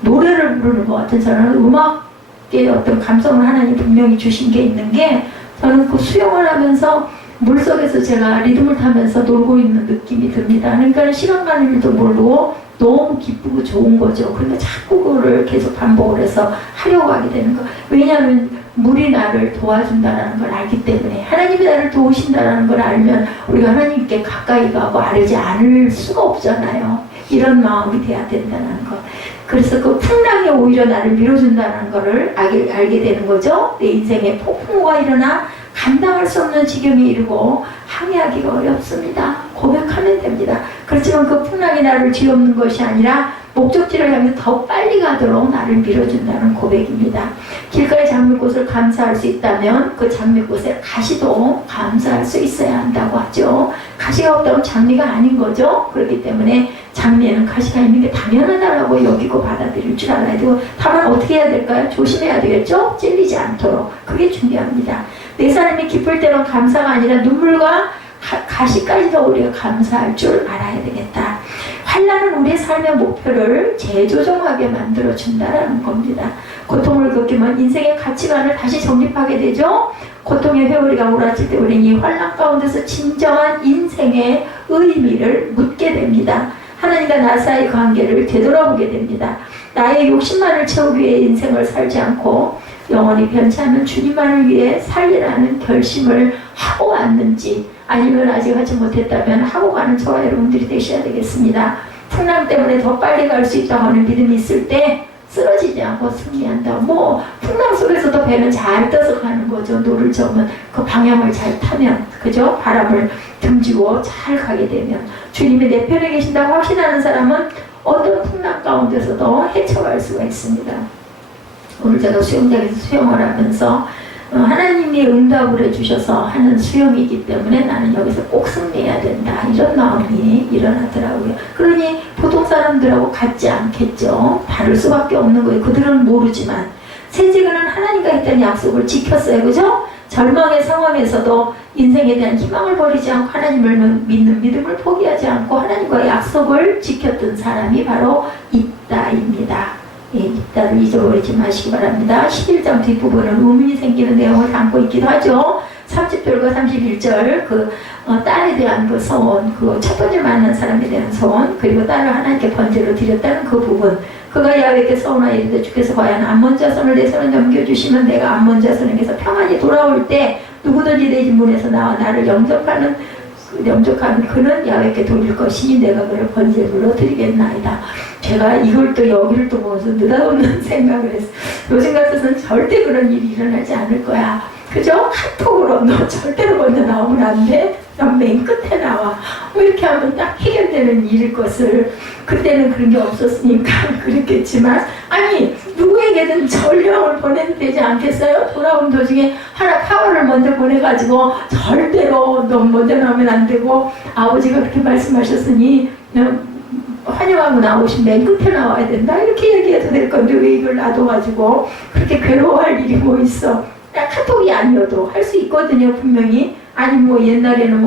노래를 부르는 것 같은 저는 음악의 어떤 감성을 하나님 분명히 주신 게 있는 게 저는 그 수영을 하면서 물속에서 제가 리듬을 타면서 놀고 있는 느낌이 듭니다. 그러니까 시간 가는 일도 모르고 너무 기쁘고 좋은 거죠. 그러니까 자꾸 그거를 계속 반복을 해서 하려고 하게 되는 거. 왜냐하면 물이 나를 도와준다는 걸 알기 때문에 하나님이 나를 도우신다는 걸 알면 우리가 하나님께 가까이 가고 아뢰지 않을 수가 없잖아요. 이런 마음이 돼야 된다는 것. 그래서 그 풍랑이 오히려 나를 밀어준다는 것을 알게 되는 거죠. 내 인생에 폭풍우가 일어나 감당할 수 없는 지경에 이르고 항해하기가 어렵습니다. 고백하는 됩니다. 그렇지만 그 풍랑이 나를 뒤엎는 것이 아니라 목적지를 향해 더 빨리 가도록 나를 밀어준다는 고백입니다. 길가의 장미꽃을 감사할 수 있다면 그 장미꽃에 가시도 감사할 수 있어야 한다고 하죠. 가시가 없다면 장미가 아닌 거죠. 그렇기 때문에 장미에는 가시가 있는 게 당연하다라고 여기고 받아들일 줄 알아야 되고, 다만 어떻게 해야 될까요? 조심해야 되겠죠? 찔리지 않도록. 그게 중요합니다. 내 삶이 기쁠 때는 감사가 아니라 눈물과 가시까지도 우리가 감사할 줄 알아야 되겠다. 환난은 우리의 삶의 목표를 재조정하게 만들어준다라는 겁니다. 고통을 겪으면 인생의 가치관을 다시 정립하게 되죠. 고통의 회오리가 몰아칠 때 우리는 이 환난 가운데서 진정한 인생의 의미를 묻게 됩니다. 하나님과 나 사이의 관계를 되돌아보게 됩니다. 나의 욕심만을 채우기 위해 인생을 살지 않고 영원히 변치 않는 주님만을 위해 살리라는 결심을 하고 왔는지, 아니면 아직 하지 못했다면 하고 가는 저와 여러분들이 되셔야 되겠습니다. 풍랑 때문에 더 빨리 갈 수 있다고 하는 믿음이 있을 때 쓰러지지 않고 승리한다. 풍랑 속에서도 배는 잘 떠서 가는 거죠. 노를 저으면, 그 방향을 잘 타면, 그죠? 바람을 등지고 잘 가게 되면. 주님이 내 편에 계신다고 확신하는 사람은 어떤 풍랑 가운데서도 헤쳐갈 수가 있습니다. 오늘 제가 수영장에서 수영을 하면서 하나님이 응답을 해주셔서 하는 수영이기 때문에 나는 여기서 꼭 승리해야 된다, 이런 마음이 일어나더라고요. 그러니 보통 사람들하고 같지 않겠죠. 다를 수밖에 없는 거예요. 그들은 모르지만 세지그는 하나님과 했던 약속을 지켰어요. 그죠? 절망의 상황에서도 인생에 대한 희망을 버리지 않고 하나님을 믿는 믿음을 포기하지 않고 하나님과의 약속을 지켰던 사람이 바로 입다입니다. 입다를 잊어버리지 마시기 바랍니다. 11장 뒷부분은 의문이 생기는 내용을 담고 있기도 하죠. 30절과 31절 딸에 대한 그 서원, 그 첫 번째 만난 사람에 대한 서원, 그리고 딸을 하나님께 번제로 드렸다는 그 부분. 그가 야훼께 서원하여 이르되 주께서 과연 암몬 자손을 내 손에 넘겨주시면 내가 암몬 자손에게서 평안히 돌아올 때 누구든지 내 집문에서 나와 나를 영접하는 그는 야훼께 돌릴 것이니 내가 그를 번제로 드리겠나이다. 제가 이걸 또 여기를 또 보면서 느닷없는 생각을 했어요. 요즘 같아서는 절대 그런 일이 일어나지 않을 거야. 그죠? 카톡으로 너 절대로 먼저 나오면 안 돼. 넌 맨 끝에 나와. 이렇게 하면 딱 해결되는 일일 것을, 그때는 그런 게 없었으니까 그랬겠지만, 아니 누구에게든 전령을 보내도 되지 않겠어요? 돌아온 도중에 하나 파워를 먼저 보내가지고 절대로 너 먼저 나오면 안 되고, 아버지가 그렇게 말씀하셨으니 환영하고 나오신 맨 끝에 나와야 된다, 이렇게 얘기해도 될 건데 왜 이걸 놔둬가지고 그렇게 괴로워할 일이 뭐 있어. 카톡이 아니어도 할 수 있거든요, 분명히. 아니 옛날에는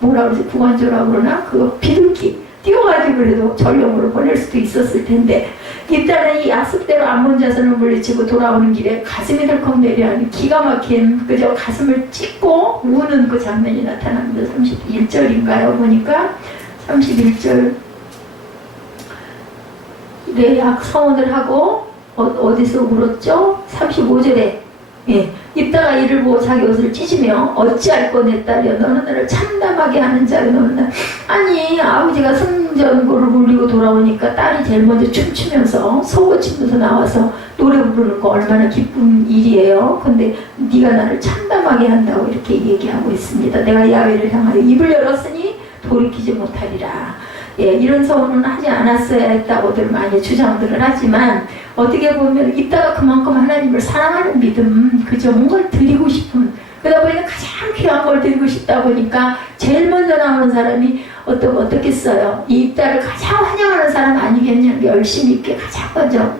뭐라 그러지, 구간조라고 그러나, 그거 비둘기 띄워가지고 그래도 전령으로 보낼 수도 있었을 텐데, 일단은 이 약속대로 암몬 자손을 물리치고 돌아오는 길에 가슴이 덜컥 내려앉는 기가 막힌, 그저 가슴을 찢고 우는 그 장면이 나타납니다. 31절인가요? 보니까 31절 내 약서원을 하고 어디서 울었죠? 35절에 입다가 이를 보고 자기 옷을 찢으며 어찌할 거 내 딸이여 너는 나를 참담하게 하는 자여 너는 아니 아버지가 승전고를 울리고 돌아오니까 딸이 제일 먼저 춤추면서 속옷치면서 나와서 노래 부르는 거 얼마나 기쁜 일이에요. 근데 네가 나를 참담하게 한다고 이렇게 얘기하고 있습니다. 내가 야훼를 향하여 입을 열었으니 돌이키지 못하리라. 이런 서원은 하지 않았어야 했다고들 많이 주장들을 하지만, 어떻게 보면 입다가 그만큼 하나님을 사랑하는 믿음, 그저 뭔가를 드리고 싶은, 그러다 보니까 가장 귀한 걸 드리고 싶다 보니까 제일 먼저 나오는 사람이 어떻겠어요? 이 입다를 가장 환영하는 사람 아니겠냐는, 열심히 있게 가장 먼저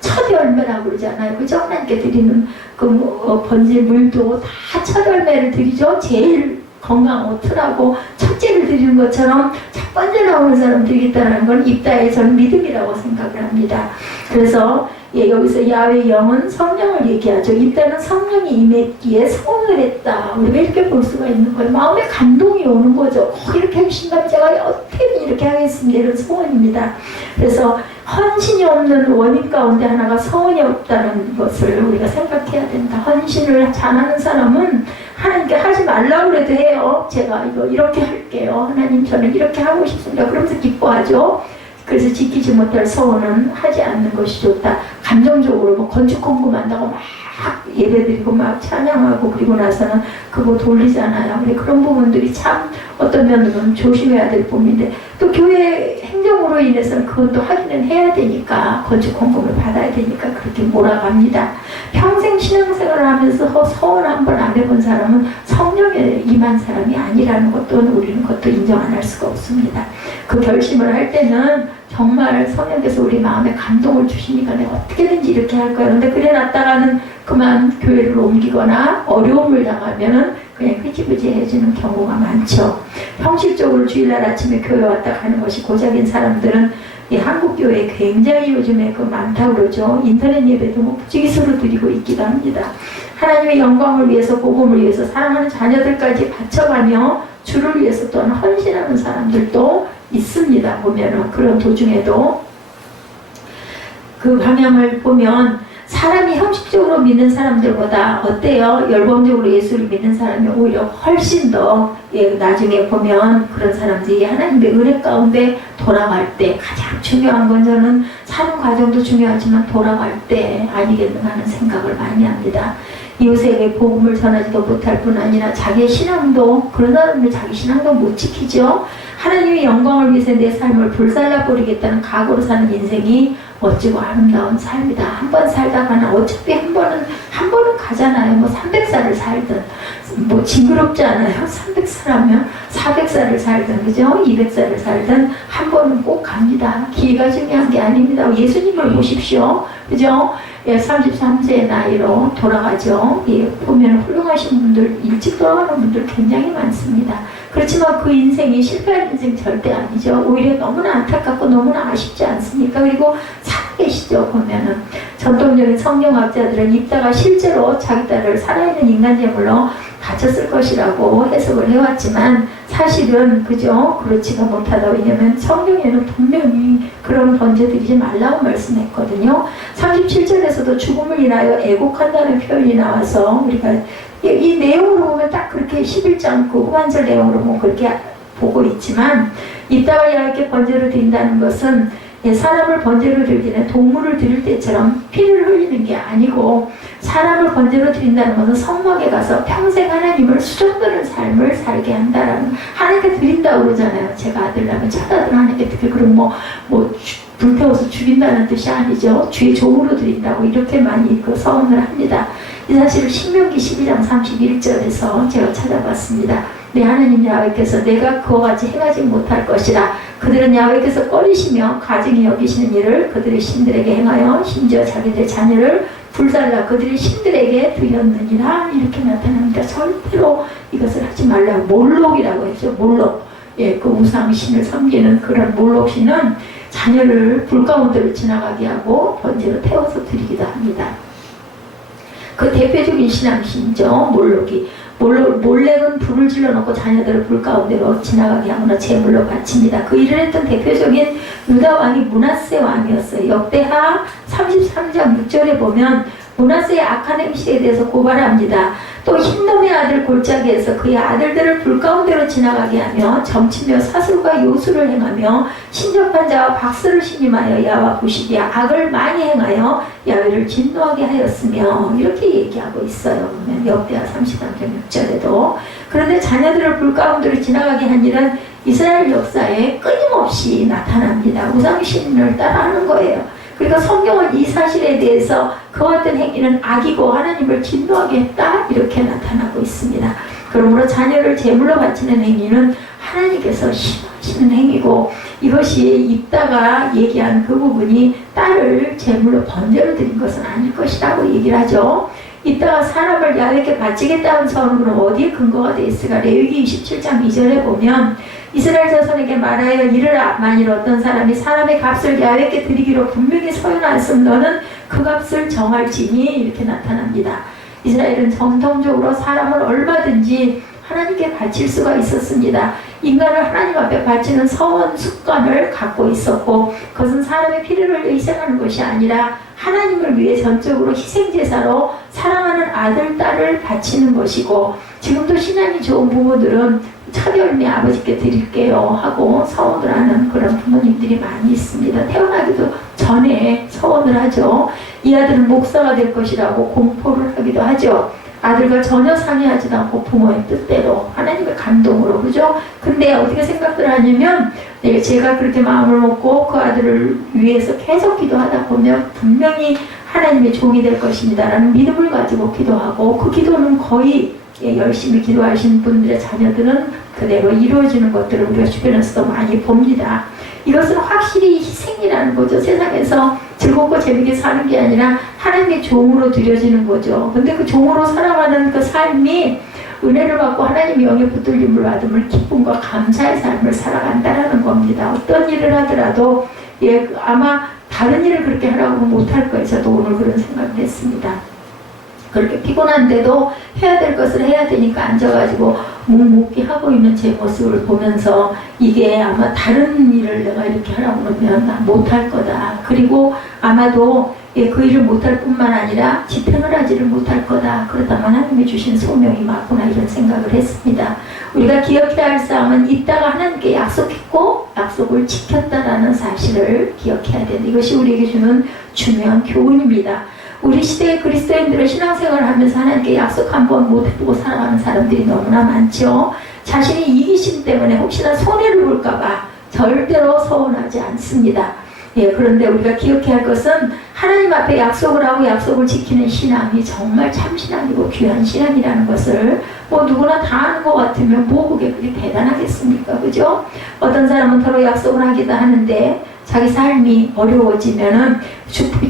첫 열매라고 그러잖아요. 그죠? 하나님께 드리는 번제 물도 다 첫 열매를 드리죠. 제일 건강 오트라고 첫째를 드리는 것처럼 첫 번째 나오는 사람 드리겠다는 건 입다의 전 믿음이라고 생각을 합니다. 그래서 여기서 야훼의 영은 성령을 얘기하죠. 입다는 성령이 임했기에 소원을 했다. 우리가 이렇게 볼 수가 있는 거예요. 마음에 감동이 오는 거죠. 이렇게 해주신다면 제가 어떻게든 이렇게 하겠습니다. 이런 소원입니다. 그래서 헌신이 없는 원인 가운데 하나가 소원이 없다는 것을 우리가 생각해야 된다. 헌신을 잘하는 사람은 하나님께 하지 말라고 해도 해요. 제가 이거 이렇게 할게요. 하나님 저는 이렇게 하고 싶습니다. 그러면서 기뻐하죠. 그래서 지키지 못할 소원은 하지 않는 것이 좋다. 감정적으로 건축 공부한다고 막 막 예배드리고 막 찬양하고 그리고 나서는 그거 돌리잖아요. 근데 그런 부분들이 참 어떤 면으로는 조심해야 될 부분인데 또 교회 행정으로 인해서는 그것도 확인은 해야 되니까 건축 공급을 받아야 되니까 그렇게 몰아갑니다. 평생 신앙생활을 하면서 서원 한 번 안 해본 사람은 성령에 임한 사람이 아니라는 것도 우리는 그것도 인정 안 할 수가 없습니다. 그 결심을 할 때는 정말 성령께서 우리 마음에 감동을 주시니까 내가 어떻게든지 이렇게 할 거야. 근데 그래 놨다가는 그만 교회를 옮기거나 어려움을 당하면은 그냥 흐지부지해지는 경우가 많죠. 형식적으로 주일날 아침에 교회 왔다 가는 것이 고작인 사람들은 이 한국 교회에 굉장히 요즘에 그 많다고 그러죠. 인터넷 예배도 뭐 부지기수로 드리고 있기도 합니다. 하나님의 영광을 위해서 복음을 위해서 사랑하는 자녀들까지 바쳐가며 주를 위해서 또한 헌신하는 사람들도 있습니다. 보면은 그런 도중에도 그 방향을 보면 사람이 형식적으로 믿는 사람들보다 어때요? 열범적으로 예수를 믿는 사람이 오히려 훨씬 더 나중에 보면 그런 사람들이 하나님의 은혜 가운데 돌아갈 때 가장 중요한 건 저는 사는 과정도 중요하지만 돌아갈 때 아니겠는가 하는 생각을 많이 합니다. 이웃에게 복음을 전하지도 못할 뿐 아니라 자기의 신앙도 그런 사람들 자기 신앙도 못 지키죠. 하나님의 영광을 위해서 내 삶을 불살라 버리겠다는 각오로 사는 인생이 멋지고 아름다운 삶이다. 한 번 살다가는 어차피 한 번은 가잖아요. 뭐 300살을 살든 뭐 징그럽지 않아요. 300살 하면 400살을 살든 그죠? 200살을 살든 한 번은 꼭 갑니다. 기회가 중요한 게 아닙니다. 예수님을 보십시오. 그죠? 예, 33세의 나이로 돌아가죠. 예, 보면 훌륭하신 분들, 일찍 돌아가는 분들 굉장히 많습니다. 그렇지만 그 인생이 실패한 인생 절대 아니죠. 오히려 너무나 안타깝고 너무나 아쉽지 않습니까? 그리고 살아계시죠. 보면은 전통적인 성경학자들은 입다가 실제로 자기 딸을 살아있는 인간 제물로 바쳤을 것이라고 해석을 해왔지만 사실은 그죠? 그렇지가 못하다. 왜냐면 성경에는 분명히 그런 번제 드리지 말라고 말씀했거든요. 37절에서도 죽음을 인하여 애곡한다는 표현이 나와서 우리가 이 내용으로 보면 딱 그렇게 11장 그 후반절 내용으로 보면 그렇게 보고 있지만 이따가 야곱께 번제를 드린다는 것은 사람을 번제로 드릴 때는 동물을 드릴 때처럼 피를 흘리는 게 아니고 사람을 번제로 드린다는 것은 성막에 가서 평생 하나님을 수종드는 삶을 살게 한다라는 하나님께 드린다고 그러잖아요. 제가 아들 낳으면 첫아들 하나님께 드릴 그럼 뭐 불태워서 죽인다는 뜻이 아니죠. 주의 종으로 드린다고 이렇게 많이 그 서원을 합니다. 이 사실을 신명기 12장 31절에서 제가 찾아봤습니다. 내 하나님 야훼께서 내가 그와 같이 행하지 못할 것이라 그들은 야훼께서 꺼리시며 가증히 여기시는 일을 그들의 신들에게 행하여 심지어 자기들의 자녀를 불살라 그들의 신들에게 드렸느니라 이렇게 나타납니다. 절대로 이것을 하지 말라고 몰록이라고 했죠. 몰록. 예, 그 우상신을 섬기는 그런 몰록신은 자녀를 불 가운데로 지나가게 하고 번제로 태워서 드리기도 합니다. 그 대표적인 신앙신이죠. 몰록이. 몰렉은 불을 질러놓고 자녀들을 불 가운데로 지나가게 하거나 제물로 바칩니다. 그 일을 했던 대표적인 유다 왕이 므낫세 왕이었어요. 역대하 33장 6절에 보면 므낫세의 악한 행실에 대해서 고발합니다. 또 흰놈의 아들 골짜기에서 그의 아들들을 불 가운데로 지나가게 하며 점치며 사술과 요술을 행하며 신접한 자와 박수를 신임하여 야와 부시기에 악을 많이 행하여 야훼를 진노하게 하였으며 이렇게 얘기하고 있어요. 보면 역대하 33장 6절에도 그런데 자녀들을 불 가운데로 지나가게 한 일은 이스라엘 역사에 끊임없이 나타납니다. 우상신을 따라하는 거예요. 그러니까 성경은 이 사실에 대해서 그와 같은 행위는 악이고 하나님을 진노하게 했다 이렇게 나타나고 있습니다. 그러므로 자녀를 제물로 바치는 행위는 하나님께서 싫어하시는 행위고 이것이 입다가 얘기한 그 부분이 딸을 제물로 번제로 드린 것은 아닐 것이라고 얘기를 하죠. 이따가 사람을 야훼께 바치겠다는 서원은 어디에 근거가 되어 있을까? 레위기 27장 2절에 보면 이스라엘 자손에게 말하여 이르라 만일 어떤 사람이 사람의 값을 야훼께 드리기로 분명히 서연하였음 너는 그 값을 정할지니 이렇게 나타납니다. 이스라엘은 전통적으로 사람을 얼마든지 하나님께 바칠 수가 있었습니다. 인간을 하나님 앞에 바치는 서원 습관을 갖고 있었고 그것은 사람의 피를 흘려 희생하는 것이 아니라 하나님을 위해 전적으로 희생제사로 사랑하는 아들, 딸을 바치는 것이고 지금도 신앙이 좋은 부모들은 첫 열매 아버지께 드릴게요 하고 서원을 하는 그런 부모님들이 많이 있습니다. 태어나기도 전에 서원을 하죠. 이 아들은 목사가 될 것이라고 공포를 하기도 하죠. 아들과 전혀 상의하지도 않고 부모의 뜻대로 하나님의 감동으로, 그죠? 근데 어떻게 생각을 하냐면 제가 그렇게 마음을 먹고 그 아들을 위해서 계속 기도하다 보면 분명히 하나님의 종이 될 것입니다 라는 믿음을 가지고 기도하고, 그 기도는 거의 열심히 기도하신 분들의 자녀들은 그대로 이루어지는 것들을 우리가 주변에서도 많이 봅니다. 이것은 확실히 희생이라는 거죠. 세상에서 즐겁고 재밌게 사는 게 아니라 하나님의 종으로 드려지는 거죠. 근데 그 종으로 살아가는 그 삶이 은혜를 받고 하나님의 영에 붙들림을 받음을 기쁨과 감사의 삶을 살아간다라는 겁니다. 어떤 일을 하더라도 아마 다른 일을 그렇게 하라고 못할 거예요. 저도 오늘 그런 생각을 했습니다. 그렇게 피곤한데도 해야 될 것을 해야 되니까 앉아가지고 묵묵히 하고 있는 제 모습을 보면서 이게 아마 다른 일을 내가 이렇게 하라고 그러면 나 못할 거다. 그리고 아마도 그 일을 못할 뿐만 아니라 집행을 하지를 못할 거다. 그러다만 하나님이 주신 소명이 맞구나, 이런 생각을 했습니다. 우리가 기억해야 할 사항은 이따가 하나님께 약속했고 약속을 지켰다라는 사실을 기억해야 된다. 이것이 우리에게 주는 중요한 교훈입니다. 우리 시대의 그리스도인들은 신앙생활을 하면서 하나님께 약속 한 번 못 해보고 살아가는 사람들이 너무나 많죠. 자신이 이기심 때문에 혹시나 손해를 볼까봐 절대로 서운하지 않습니다. 그런데 우리가 기억해야 할 것은 하나님 앞에 약속을 하고 약속을 지키는 신앙이 정말 참 신앙이고 귀한 신앙이라는 것을 누구나 다 아는 것 같으면 그게 그렇게 대단하겠습니까? 그죠? 어떤 사람은 서로 약속을 하기도 하는데 자기 삶이 어려워지면은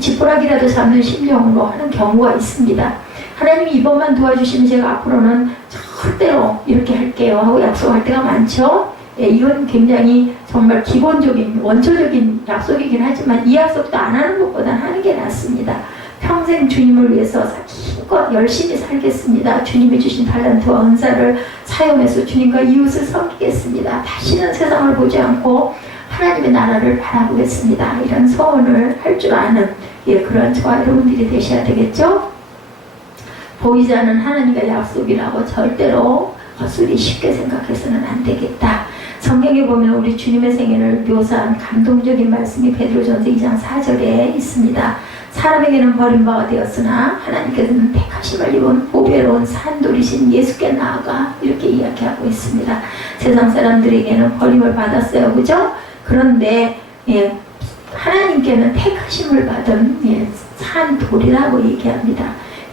지푸라기라도 잡는 심정으로 하는 경우가 있습니다. 하나님이 이번만 도와주시면 제가 앞으로는 절대로 이렇게 할게요 하고 약속할 때가 많죠. 이건 굉장히 정말 기본적인 원초적인 약속이긴 하지만 이 약속도 안 하는 것보다 하는 게 낫습니다. 평생 주님을 위해서 힘껏 열심히 살겠습니다. 주님이 주신 달란트와 은사를 사용해서 주님과 이웃을 섬기겠습니다. 다시는 세상을 보지 않고 하나님의 나라를 바라보겠습니다. 이런 소원을 할 줄 아는 그런 저와 여러분들이 되셔야 되겠죠? 보이지 않는 하나님의 약속이라고 절대로 헛소리 쉽게 생각해서는 안 되겠다. 성경에 보면 우리 주님의 생애를 묘사한 감동적인 말씀이 베드로전서 2장 4절에 있습니다. 사람에게는 버림받아 되었으나 하나님께서는 택하심을 입은 보배로운 산돌이신 예수께 나아가, 이렇게 이야기하고 있습니다. 세상 사람들에게는 버림을 받았어요. 그죠? 그런데 하나님께는 택하심을 받은 산돌이라고 얘기합니다.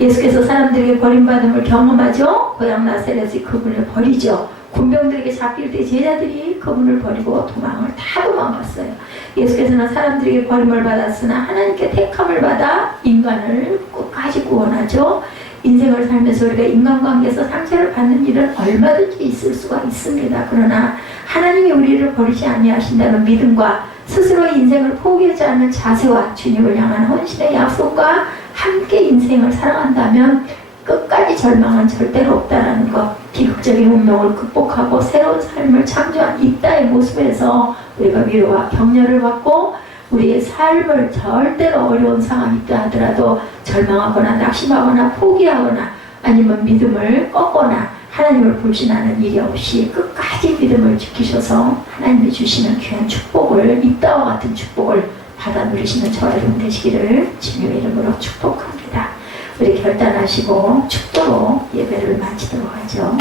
예수께서 사람들에게 버림받음을 경험하죠. 고향 나사렛이 그분을 버리죠. 군병들에게 잡힐 때 제자들이 그분을 버리고 다 도망갔어요. 예수께서는 사람들에게 버림을 받았으나 하나님께 택함을 받아 인간을 끝까지 구원하죠. 인생을 살면서 우리가 인간관계에서 상처를 받는 일은 얼마든지 있을 수가 있습니다. 그러나 하나님이 우리를 버리지 아니하신다는 믿음과 스스로의 인생을 포기하지 않는 자세와 주님을 향한 헌신의 약속과 함께 인생을 살아간다면 끝까지 절망은 절대로 없다라는 것, 비극적인 운명을 극복하고 새로운 삶을 창조한 이따의 모습에서 우리가 위로와 격려를 받고 우리의 삶을 절대로 어려운 상황이 있다 하더라도 절망하거나 낙심하거나 포기하거나 아니면 믿음을 꺾거나 하나님을 불신하는 일이 없이 끝까지 믿음을 지키셔서 하나님이 주시는 귀한 축복을, 이따와 같은 축복을 받아 누리시는 저와 여러분 되시기를 주님의 이름으로 축복합니다. 우리 결단하시고 축도로 예배를 마치도록 하죠.